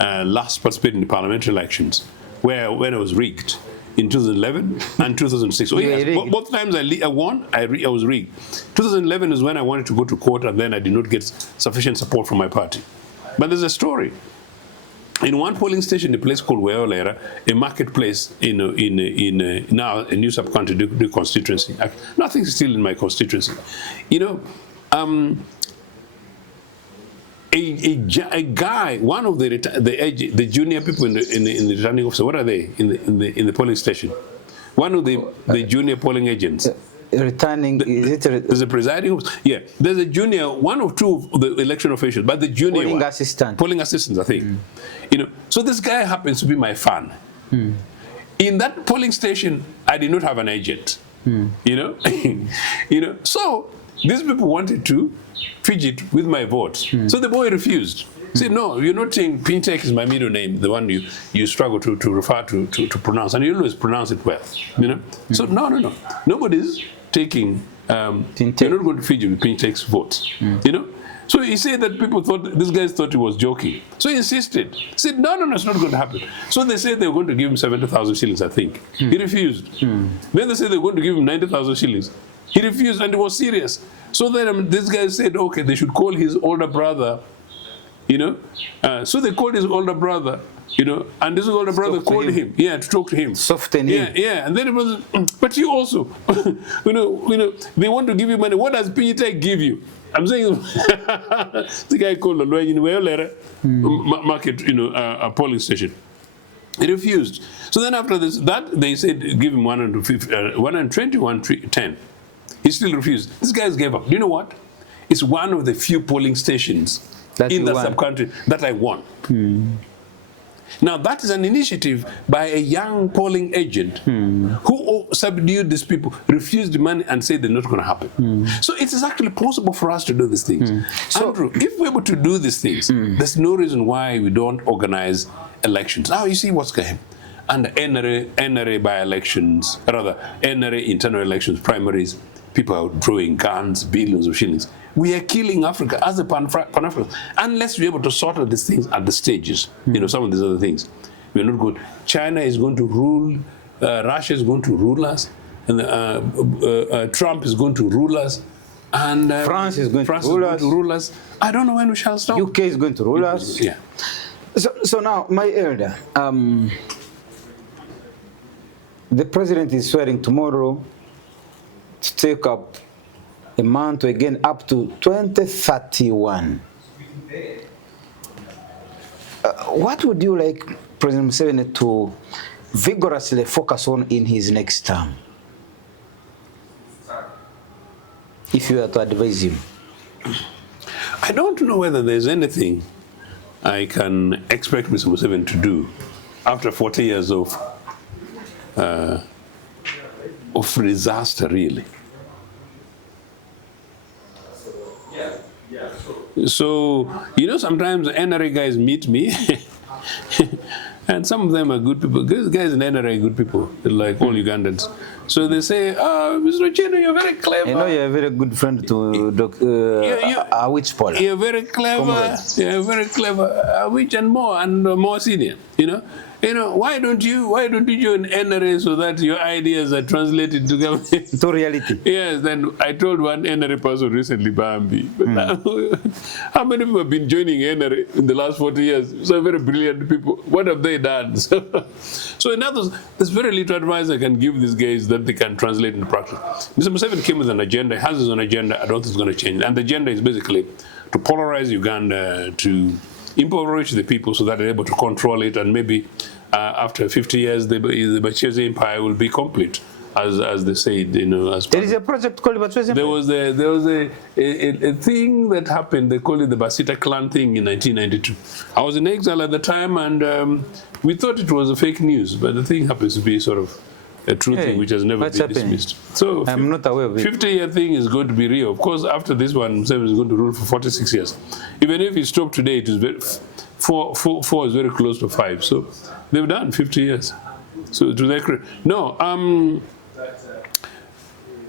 last participated in the parliamentary elections, when I was rigged, in 2011 and 2006. Oh, yes. Both times I won, I was rigged. 2011 is when I wanted to go to court, and then I did not get sufficient support from my party. But there's a story. In one polling station, a place called Weolera, a marketplace in now a new sub-county constituency. Nothing's still in my constituency. A guy, one of the junior people in the returning officer, what are they in the polling station? one of the junior polling agents. Returning, is it There's a presiding, yeah. There's a junior, one of two of the election officials, but the junior polling one, assistant. polling assistants, I think. You know, so this guy happens to be my fan. In that polling station, I did not have an agent. You know, you know. So these people wanted to fidget with my vote. So the boy refused. Said, no, you're not saying Pintek is my middle name, the one you struggle to refer to pronounce, and you always pronounce it well. You know. So no. Nobody's taking. You're not going to fidget with Pintek's votes. You know. So he said that people thought, these guys thought he was joking. So he insisted. He said, no, it's not going to happen. So they said they were going to give him 70,000 shillings, I think. He refused. Then they said they were going to give him 90,000 shillings. He refused, and it was serious. So then this guy said, okay, they should call his older brother, you know. So they called his older brother, you know, and this older brother called him, to talk to him. Soften him. Yeah, and then it was, but you also, you know, they want to give you money. What does Pintek give you? I'm saying the guy called the market, you know, a polling station. He refused. So then after that they said give him 120, 110. He still refused. These guys gave up. Do you know what? It's one of the few polling stations in the sub-country that I won. Now that is an initiative by a young polling agent who subdued these people, refused the money, and said they're not going to happen. So it is actually possible for us to do these things. So, Andrew, if we're able to do these things, there's no reason why we don't organize elections. Now you see what's going on. And NRA by-elections, rather NRA internal elections, primaries, people are drawing guns, billions of shillings. We are killing Africa as a Pan-African unless we're able to sort out these things at the stages. You know, some of these other things. We're not good. China is going to rule, Russia is going to rule us, and Trump is going to rule us, and France is going to rule us. I don't know when we shall stop. UK is going to rule us. Yeah. So now, my elder, the president is swearing tomorrow to take up a month again up to 2031. What would you like President Museveni to vigorously focus on in his next term, if you were to advise him? I don't know whether there's anything I can expect Mr. Museveni to do after 40 years of disaster, really. So, you know, sometimes the NRA guys meet me, and some of them are good people. These guys in NRA are good people, like all Ugandans. So they say, oh, Mr. Ochieno, you're very clever. I know you're a very good friend to which Paula. You're very clever. You're very clever. Which and more senior, you know. You know, why don't you join NRA so that your ideas are translated to government? To reality. Yes, then I told one NRA person recently, Bambi, but how many people have been joining NRA in the last 40 years? So very brilliant people. What have they done? So in others, there's very little advice I can give these guys that they can translate into practice. Mr. Museveni came with an agenda, has his own agenda. I don't think it's going to change. And the agenda is basically to polarize Uganda, to impoverish the people so that they're able to control it, and maybe after 50 years the Bacheze Empire will be complete, as they said, you know. There is a project called Bacheze Empire. There was a thing that happened. They called it the Basita clan thing in 1992. I was in exile at the time, and we thought it was a fake news, but the thing happens to be sort of a true thing which has never been dismissed. So I'm not aware of it. 50-year thing is going to be real. Of course, after this one, Museveni is going to rule for 46 years. Even if he stopped today, it is very, four is very close to 5. So they've done 50 years. So to their credit. No,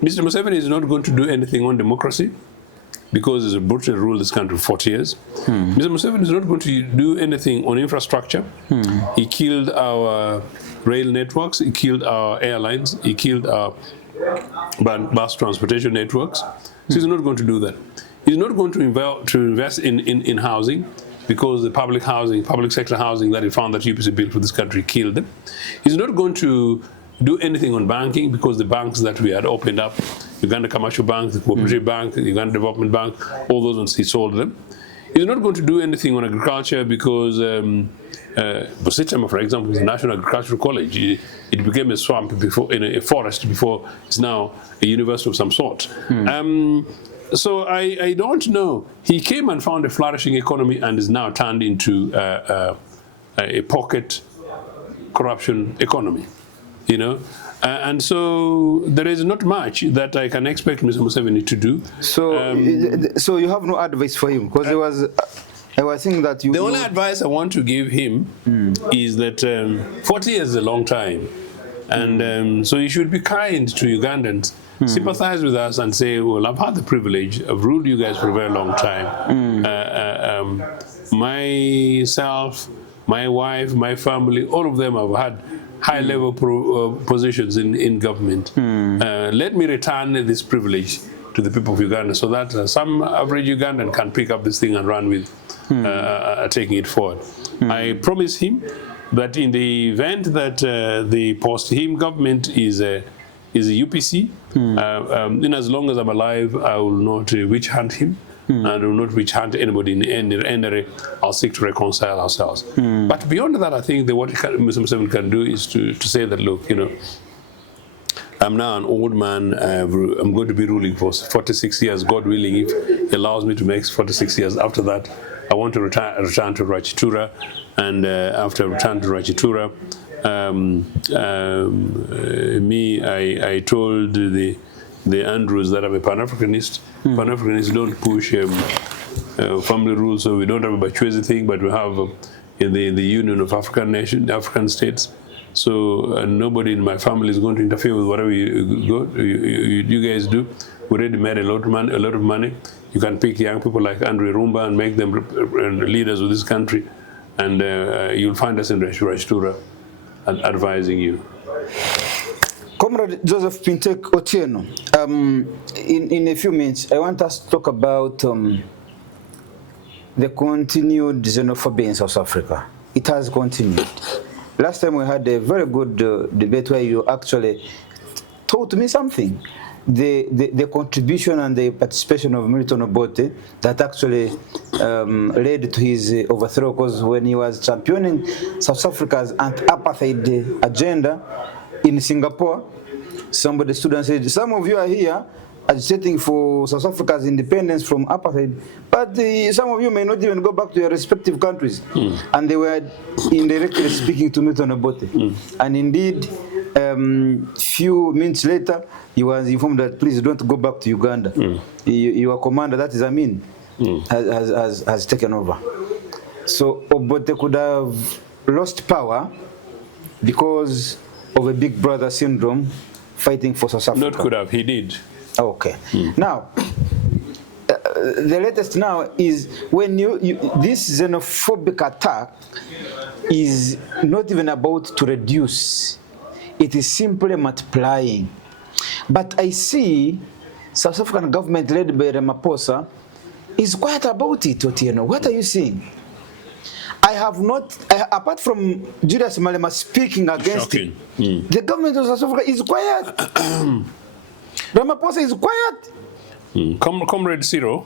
Mr. Museveni is not going to do anything on democracy because he's brutally ruled this country for 40 years. Mr. Museveni is not going to do anything on infrastructure. He killed our rail networks, he killed our airlines, he killed our bus transportation networks. So he's not going to do that. He's not going to invest in housing, because the public sector housing that he found that UPC built for this country killed them. He's not going to do anything on banking, because the banks that we had opened up, Uganda Commercial Bank, the Cooperative Bank, the Uganda Development Bank, all those ones, he sold them. He's not going to do anything on agriculture because Busitama, for example, is a National Agricultural College. It became a swamp before, in a forest before it's now a university of some sort. So I don't know. He came and found a flourishing economy and is now turned into a pocket corruption economy, you know. And so there is not much that I can expect Mr. Museveni to do. So, so you have no advice for him, because there was, I was thinking that you. The only advice I want to give him is that 40 years is a long time, and so you should be kind to Ugandans. Sympathize with us and say, well, I've had the privilege, I've ruled you guys for a very long time. Myself, my wife, my family, all of them have had high-level positions in government. Let me return this privilege to the people of Uganda so that some average Ugandan can pick up this thing and run with taking it forward. I promise him that in the event that the post-him government is a UPC, in as long as I'm alive, I will not witch hunt him. And I will not witch hunt anybody in any. I'll seek to reconcile ourselves. But beyond that, I think that what Mr. Museveni can do is to say that, look, you know, I'm now an old man. I'm going to be ruling for 46 years, God willing, if he allows me to make 46 years. After that, I want to return to Rachitura, and after I return to Rachitura, I told the Andrews that I'm a Pan-Africanist. Pan-Africanists don't push family rules, so we don't have a Bachwezi thing, but we have the Union of African States. So nobody in my family is going to interfere with whatever you guys do. We already made a lot of money. You can pick young people like Andrew Rumba and make them leaders of this country, and you'll find us in Rashtura advising you. Comrade Joseph Pintek Ochieno, in a few minutes, I want us to talk about the continued xenophobia in South Africa. It has continued. Last time we had a very good debate where you actually taught me something. The contribution and the participation of Milton Obote that actually led to his overthrow, because when he was championing South Africa's anti-apartheid agenda in Singapore, somebody stood and said, some of you are here agitating for South Africa's independence from apartheid, but some of you may not even go back to your respective countries. And they were indirectly speaking to Milton Obote. And indeed, few minutes later, he was informed that please don't go back to Uganda. Your commander, that is Amin, has taken over. So Obote could have lost power because of a big brother syndrome fighting for South Africa. Not could have, he did. Okay. Now, the latest now is when this xenophobic attack is not even about to reduce. It is simply multiplying. But I see South African government led by Ramaphosa is quiet about it, Otieno. What are you seeing? I have not, apart from Julius Malema speaking against it, the government of South Africa is quiet. Ramaphosa is quiet. Comrade Cyril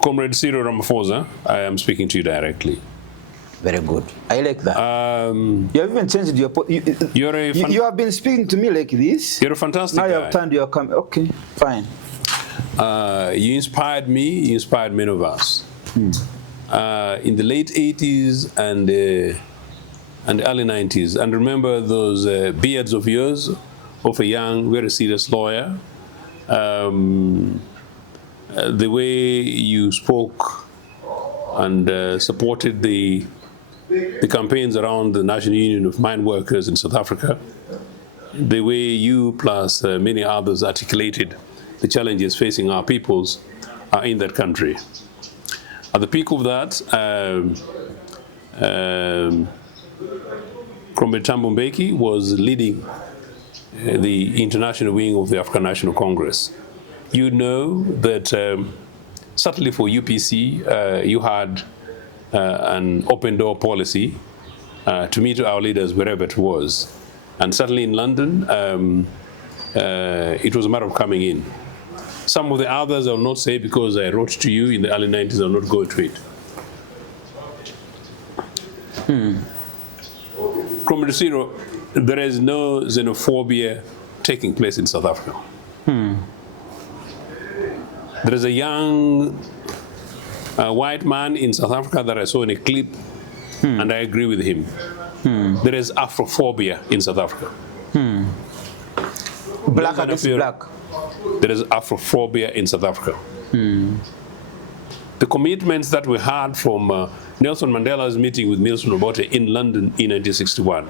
Ramaphosa, I am speaking to you directly. Very good. I like that. You have even changed your... You have been speaking to me like this. You're a fantastic guy. Now you have turned your camera. Okay, fine. You inspired me, you inspired many of us. In the late 80s and the early 90s. And remember those beards of yours of a young, very serious lawyer. The way you spoke and supported the campaigns around the National Union of Mine Workers in South Africa. The way you plus many others articulated the challenges facing our peoples in that country. At the peak of that, Comrade Thabo Mbeki was leading the international wing of the African National Congress. You know that certainly for UPC, you had an open door policy to meet our leaders wherever it was. And certainly in London, it was a matter of coming in. Some of the others I will not say because I wrote to you in the early 90s, I will not go into it. Comrade Cyril, there is no xenophobia taking place in South Africa. There is a young white man in South Africa that I saw in a clip, and I agree with him. There is Afrophobia in South Africa. Black against black. There is Afrophobia in South Africa. The commitments that we had from Nelson Mandela's meeting with Milton Obote in London in 1961,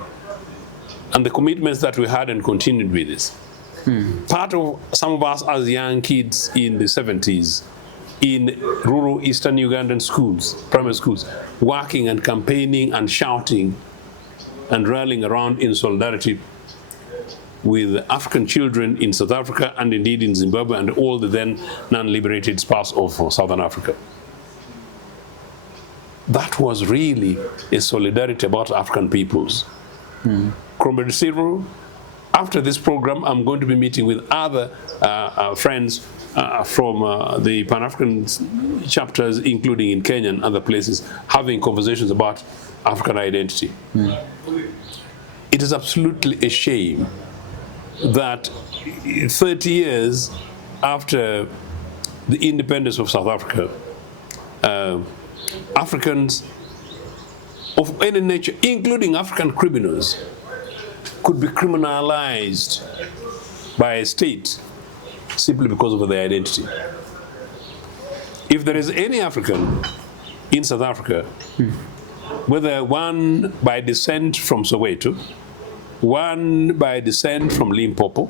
and the commitments that we had and continued with this. Part of some of us as young kids in the 70s in rural eastern Ugandan schools, primary schools, working and campaigning and shouting and rallying around in solidarity with African children in South Africa and indeed in Zimbabwe and all the then non-liberated parts of Southern Africa. That was really a solidarity about African peoples. Comrade Cyril, after this program, I'm going to be meeting with other friends from the Pan-African chapters, including in Kenya and other places, having conversations about African identity. It is absolutely a shame that 30 years after the independence of South Africa, Africans of any nature, including African criminals, could be criminalized by a state simply because of their identity. If there is any African in South Africa, whether one by descent from Soweto, one by descent from Limpopo,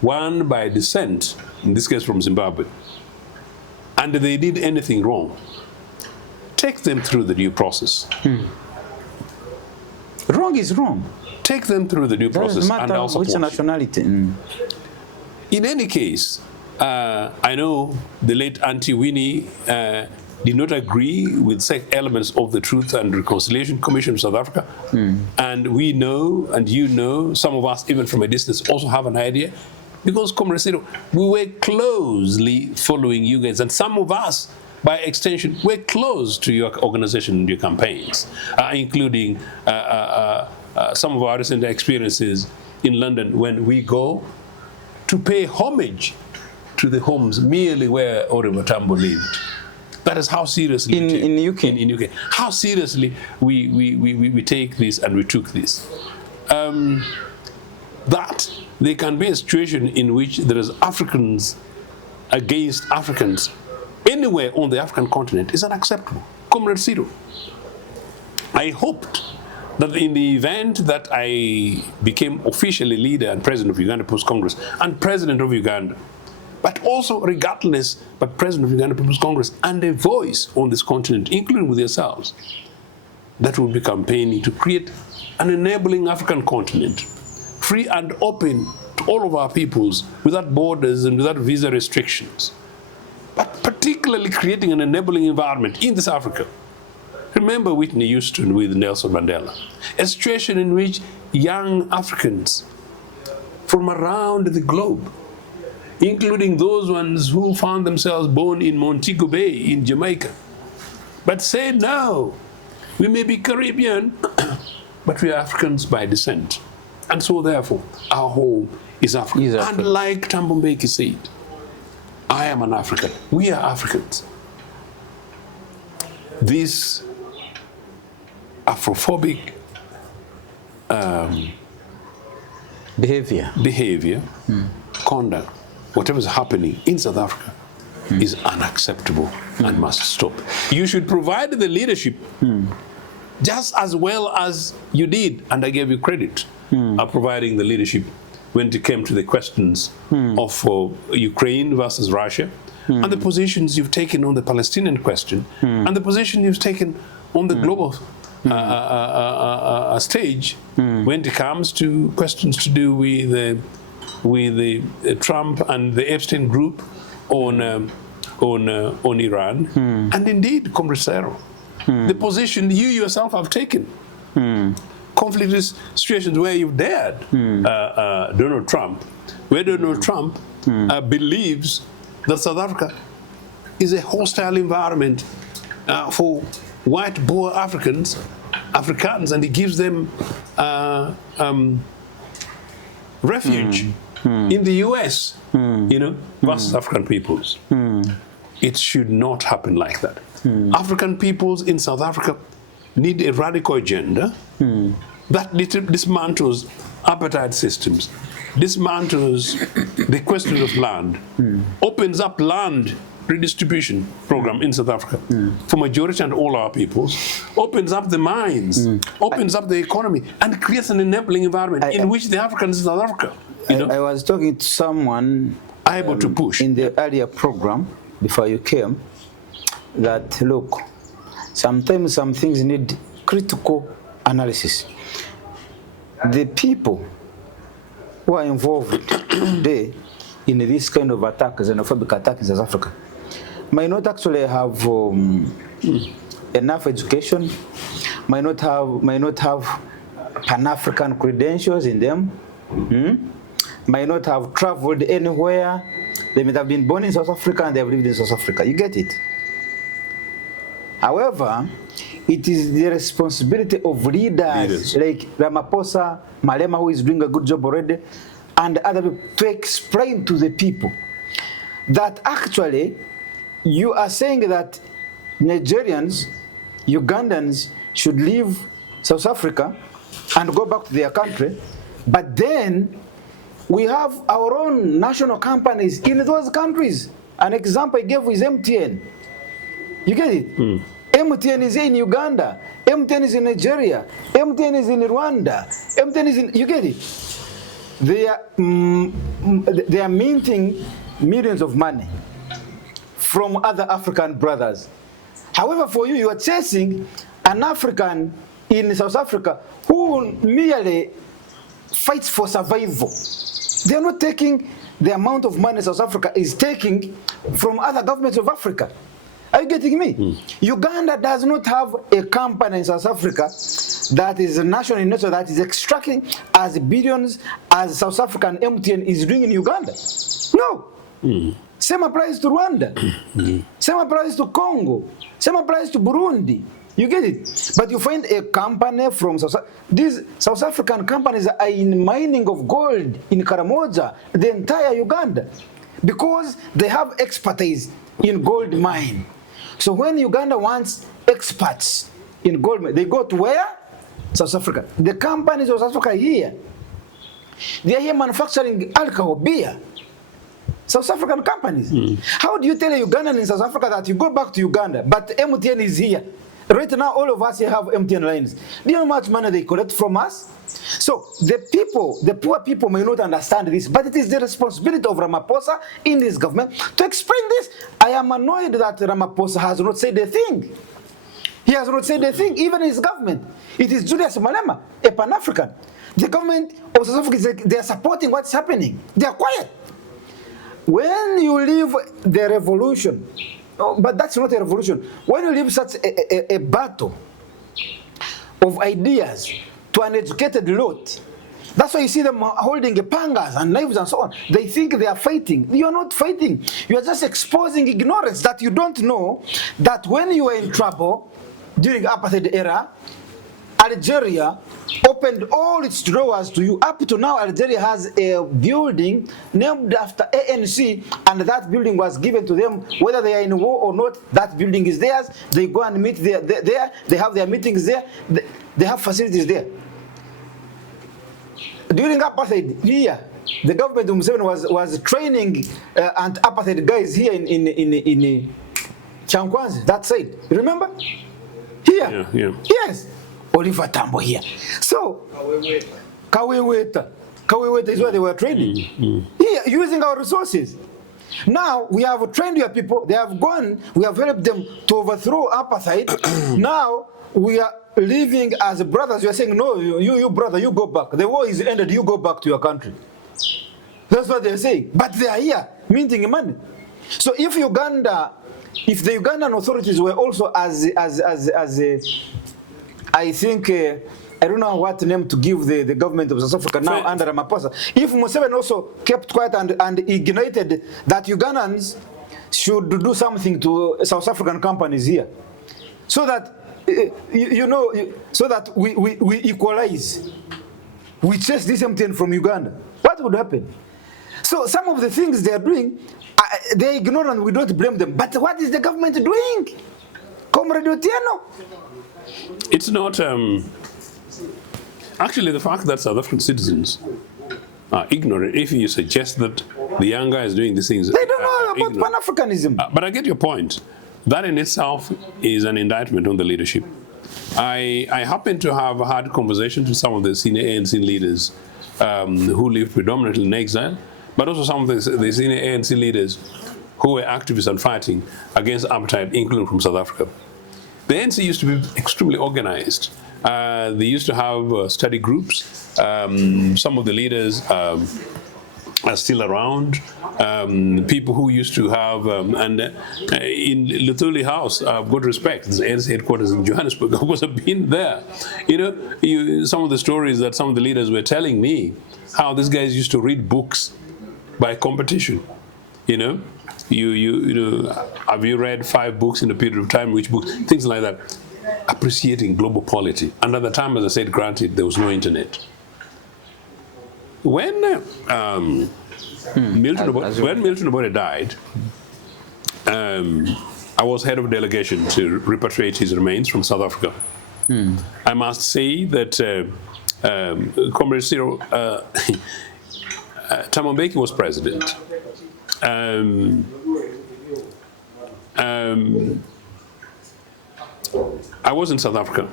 one by descent, in this case from Zimbabwe, and they did anything wrong, take them through the due process. Wrong is wrong. Take them through the due process and I'll support which nationality. In any case, I know the late Auntie Winnie did not agree with elements of the Truth and Reconciliation Commission of South Africa. And we know, and you know, some of us, even from a distance, also have an idea. Because, Comrade Cyril, we were closely following you guys, and some of us, by extension, were close to your organization and your campaigns, including some of our recent experiences in London when we go to pay homage to the homes merely where Oliver Tambo lived. That is how seriously in the UK. In UK, how seriously we take this and we took this. That there can be a situation in which there is Africans against Africans anywhere on the African continent is unacceptable. Comrade Cyril, I hoped that in the event that I became officially leader and president of Uganda People's Congress and president of Uganda, but also regardless, but president of Uganda People's Congress and a voice on this continent, including with yourselves, that will be campaigning to create an enabling African continent, free and open to all of our peoples, without borders and without visa restrictions, but particularly creating an enabling environment in this Africa. Remember Whitney Houston with Nelson Mandela, a situation in which young Africans from around the globe, including those ones who found themselves born in Montego Bay in Jamaica, but say, no, we may be Caribbean, but we are Africans by descent. And so therefore, our home is Africa. Exactly. And like Thabo Mbeki said, I am an African. We are Africans. This Afrophobic behavior, conduct, whatever is happening in South Africa is unacceptable and must stop. You should provide the leadership just as well as you did, and I gave you credit, providing the leadership when it came to the questions of Ukraine versus Russia, and the positions you've taken on the Palestinian question, and the position you've taken on the global stage when it comes to questions to do with the Trump and the Epstein group on Iran, and indeed, Comrade Cyril, the position you yourself have taken. Conflict situations where you've dared Donald Trump, where Donald Trump believes that South Africa is a hostile environment for white Boer Africans, and he gives them refuge in the US, versus African peoples. It should not happen like that. African peoples in South Africa need a radical agenda that dismantles apartheid systems, dismantles the question of land, opens up land redistribution program in South Africa for majority and all our peoples, opens up the mines, opens up the economy, and creates an enabling environment in which the Africans in South Africa, I was talking to someone able to push in the earlier program before you came, that look, sometimes some things need critical analysis. The people who are involved today in this kind of attack, xenophobic attack in South Africa, might not actually have enough education, might not have Pan-African credentials in them, might not have traveled anywhere. They might have been born in South Africa and they have lived in South Africa. You get it? However, it is the responsibility of leaders like Ramaphosa, Malema, who is doing a good job already, and other people to explain to the people that actually you are saying that Nigerians, Ugandans should leave South Africa and go back to their country, but then we have our own national companies in those countries. An example I gave is MTN. You get it? MTN is in Uganda, MTN is in Nigeria, MTN is in Rwanda, MTN is in, you get it? They are minting millions of money from other African brothers. However, for you, you are chasing an African in South Africa who merely fights for survival. They are not taking the amount of money South Africa is taking from other governments of Africa. Are you getting me? Uganda does not have a company in South Africa that is national in nature that is extracting as billions as South African MTN is doing in Uganda. No. Same applies to Rwanda. Same applies to Congo. Same applies to Burundi. You get it? But you find a company from these South African companies are in mining of gold in Karamoja, the entire Uganda, because they have expertise in gold mine. So when Uganda wants experts in gold mine, they go to where? South Africa. The companies of South Africa are here. They are here manufacturing alcohol, beer. South African companies. How do you tell a Ugandan in South Africa that you go back to Uganda, but MTN is here? Right now, all of us here have MTN lines. Do you know how much money they collect from us? So the people, the poor people may not understand this, but it is the responsibility of Ramaphosa in his government to explain this. I am annoyed that Ramaphosa has not said a thing. He has not said a thing, even in his government. It is Julius Malema, a Pan-African. The government of South Africa, they are supporting what's happening. They are quiet. When you leave the revolution, but that's not a revolution. When you leave such a battle of ideas to an educated lot, that's why you see them holding pangas and knives and so on. They think they are fighting. You are not fighting. You are just exposing ignorance that you don't know that when you were in trouble during apartheid era, Algeria opened all its drawers to you. Up to now, Algeria has a building named after ANC, and that building was given to them. Whether they are in war or not, that building is theirs. They go and meet there. They have their meetings there. They have facilities there. During apartheid here, the government of Museveni was training anti-apartheid guys here in Chankwanzi, that side. Remember? Here. Yeah. Yes. Oliver Tambo here. So, Kaweweta is where they were training. Here, using our resources. Now, we have trained your people. They have gone. We have helped them to overthrow apartheid. Now, we are living as brothers. You are saying, no, you brother, you go back. The war is ended. You go back to your country. That's what they are saying. But they are here, minting money. So if the Ugandan authorities were also I think, I don't know what name to give the government of South Africa now under Ramaphosa. If Museveni also kept quiet and ignited that Ugandans should do something to South African companies here, so that so that we equalize. We chase this MTN from Uganda. What would happen? So some of the things they are doing, they ignore and we don't blame them. But what is the government doing, Comrade Ochieno? It's not actually the fact that South African citizens are ignorant. If you suggest that the young guy is doing these things, they don't know about Pan-Africanism. But I get your point. That in itself is an indictment on the leadership. I happen to have had conversations with some of the senior ANC leaders who lived predominantly in exile, but also some of the senior ANC leaders who were activists and fighting against apartheid, including from South Africa. The ANC used to be extremely organized. They used to have study groups. Some of the leaders are still around. People who used to have, in Luthuli House, I've got respect, there's ANC headquarters in Johannesburg, of course I've been there. Some of the stories that some of the leaders were telling me, how these guys used to read books by competition, have you read 5 books in a period of time, which books, things like that, appreciating global polity. And at the time, as I said, granted, there was no internet. When Milton Obote died, I was head of delegation to repatriate his remains from South Africa. I must say that Comrade Cyril Thabo Mbeki was president. I was in South Africa.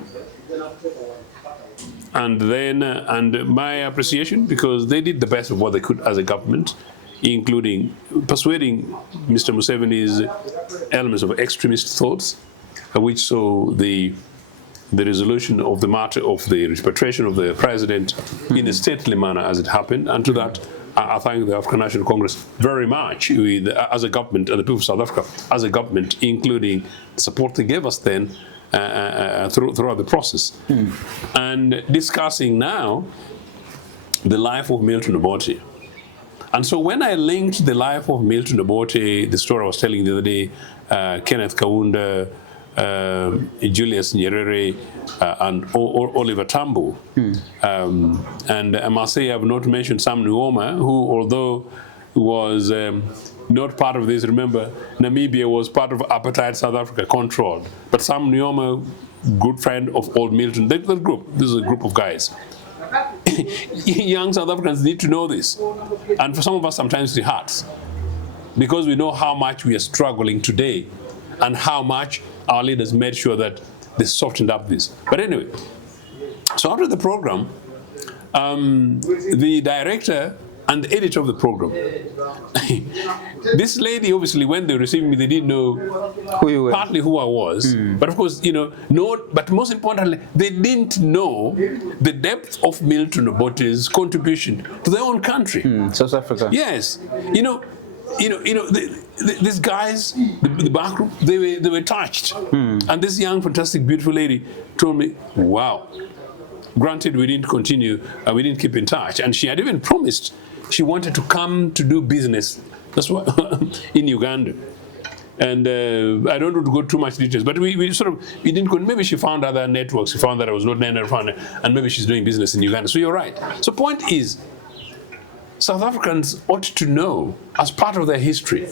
And then, and my appreciation, because they did the best of what they could as a government, including persuading Mr. Museveni's elements of extremist thoughts, which saw the resolution of the matter of the repatriation of the president in a stately manner as it happened. And to that, I thank the African National Congress very much, as a government, and the people of South Africa, as a government, including the support they gave us then, throughout the process. And discussing now the life of Milton Obote. And so when I linked the life of Milton Obote, the story I was telling the other day, Kenneth Kaunda, Julius Nyerere, and Oliver Tambo, and I must say I have not mentioned Sam Nuoma, who, although was not part of this. Remember, Namibia was part of apartheid South Africa, controlled. But Sam Nuoma, good friend of old Milton, that group, this is a group of guys. Young South Africans need to know this. And for some of us, sometimes it hurts. Because we know how much we are struggling today and how much our leaders made sure that they softened up this. But anyway, so after the program, the director and the editor of the program. This lady, obviously, when they received me, they didn't know who you were. Partly who I was, but of course, but most importantly, they didn't know the depth of Milton Obote's contribution to their own country. South Africa. Yes. These guys, the back group, they were touched. And this young, fantastic, beautiful lady told me, wow. Granted, we didn't continue, we didn't keep in touch. And she had even promised she wanted to come to do business. That's what in Uganda. And I don't want to go too much details, but we didn't go. Maybe she found other networks. She found that I was not an founder, and maybe she's doing business in Uganda. So you're right. So point is, South Africans ought to know, as part of their history,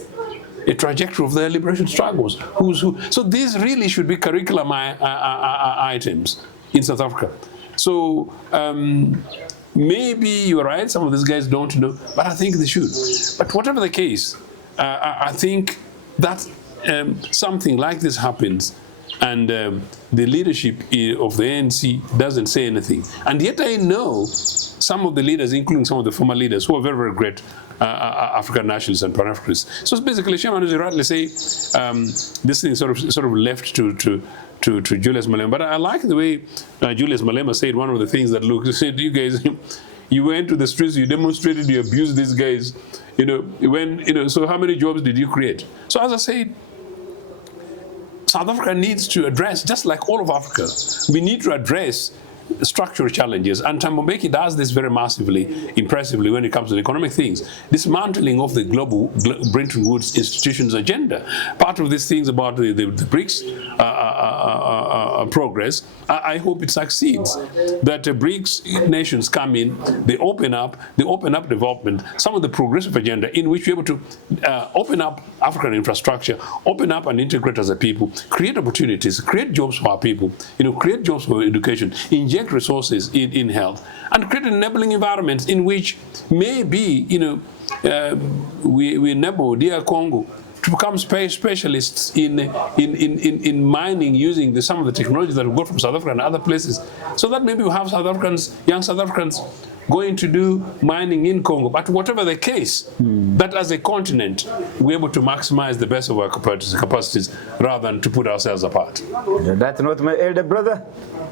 a trajectory of their liberation struggles. Who's who? So these really should be curriculum items in South Africa. So maybe you're right, some of these guys don't know, but I think they should. But whatever the case, I think that something like this happens and the leadership of the ANC doesn't say anything. And yet I know some of the leaders, including some of the former leaders, who are very, very great African nationalists and Pan-Africanists. So basically, Shaman, as you rightly say, this thing sort of left to Julius Malema. But I like the way Julius Malema said one of the things that Luke said, you guys, you went to the streets, you demonstrated, you abused these guys, so how many jobs did you create? So as I said, South Africa needs to address, just like all of Africa, we need to address structural challenges, and Thabo Mbeki does this very massively, impressively when it comes to economic things. Dismantling of the global Bretton Woods institutions agenda. Part of these things about the BRICS progress, I hope it succeeds. That BRICS nations come in, they open up development, some of the progressive agenda in which we're able to open up African infrastructure, open up and integrate as a people, create opportunities, create jobs for our people, create jobs for education, inject resources in health, and create an enabling environment in which maybe, we enable dear Congo to become specialists in mining using some of the technologies that we got from South Africa and other places, so that maybe we have young South Africans going to do mining in Congo. But whatever the case, that as a continent, we're able to maximize the best of our capacities rather than to put ourselves apart. That's not my elder brother.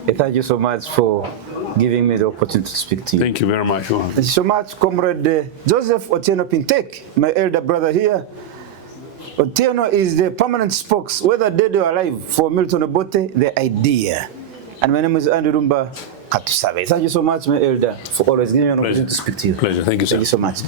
Thank you so much for giving me the opportunity to speak to you. Thank you very much. Thank you so much, Comrade Joseph Ochieno Pintek, my elder brother here. Ochieno is the permanent spokes, whether dead or alive, for Milton Obote, the idea. And my name is Andy Rumba Katusabe. Thank you so much, my elder, for always giving me an opportunity to speak to you. Pleasure. Thank you, sir. Thank you so much.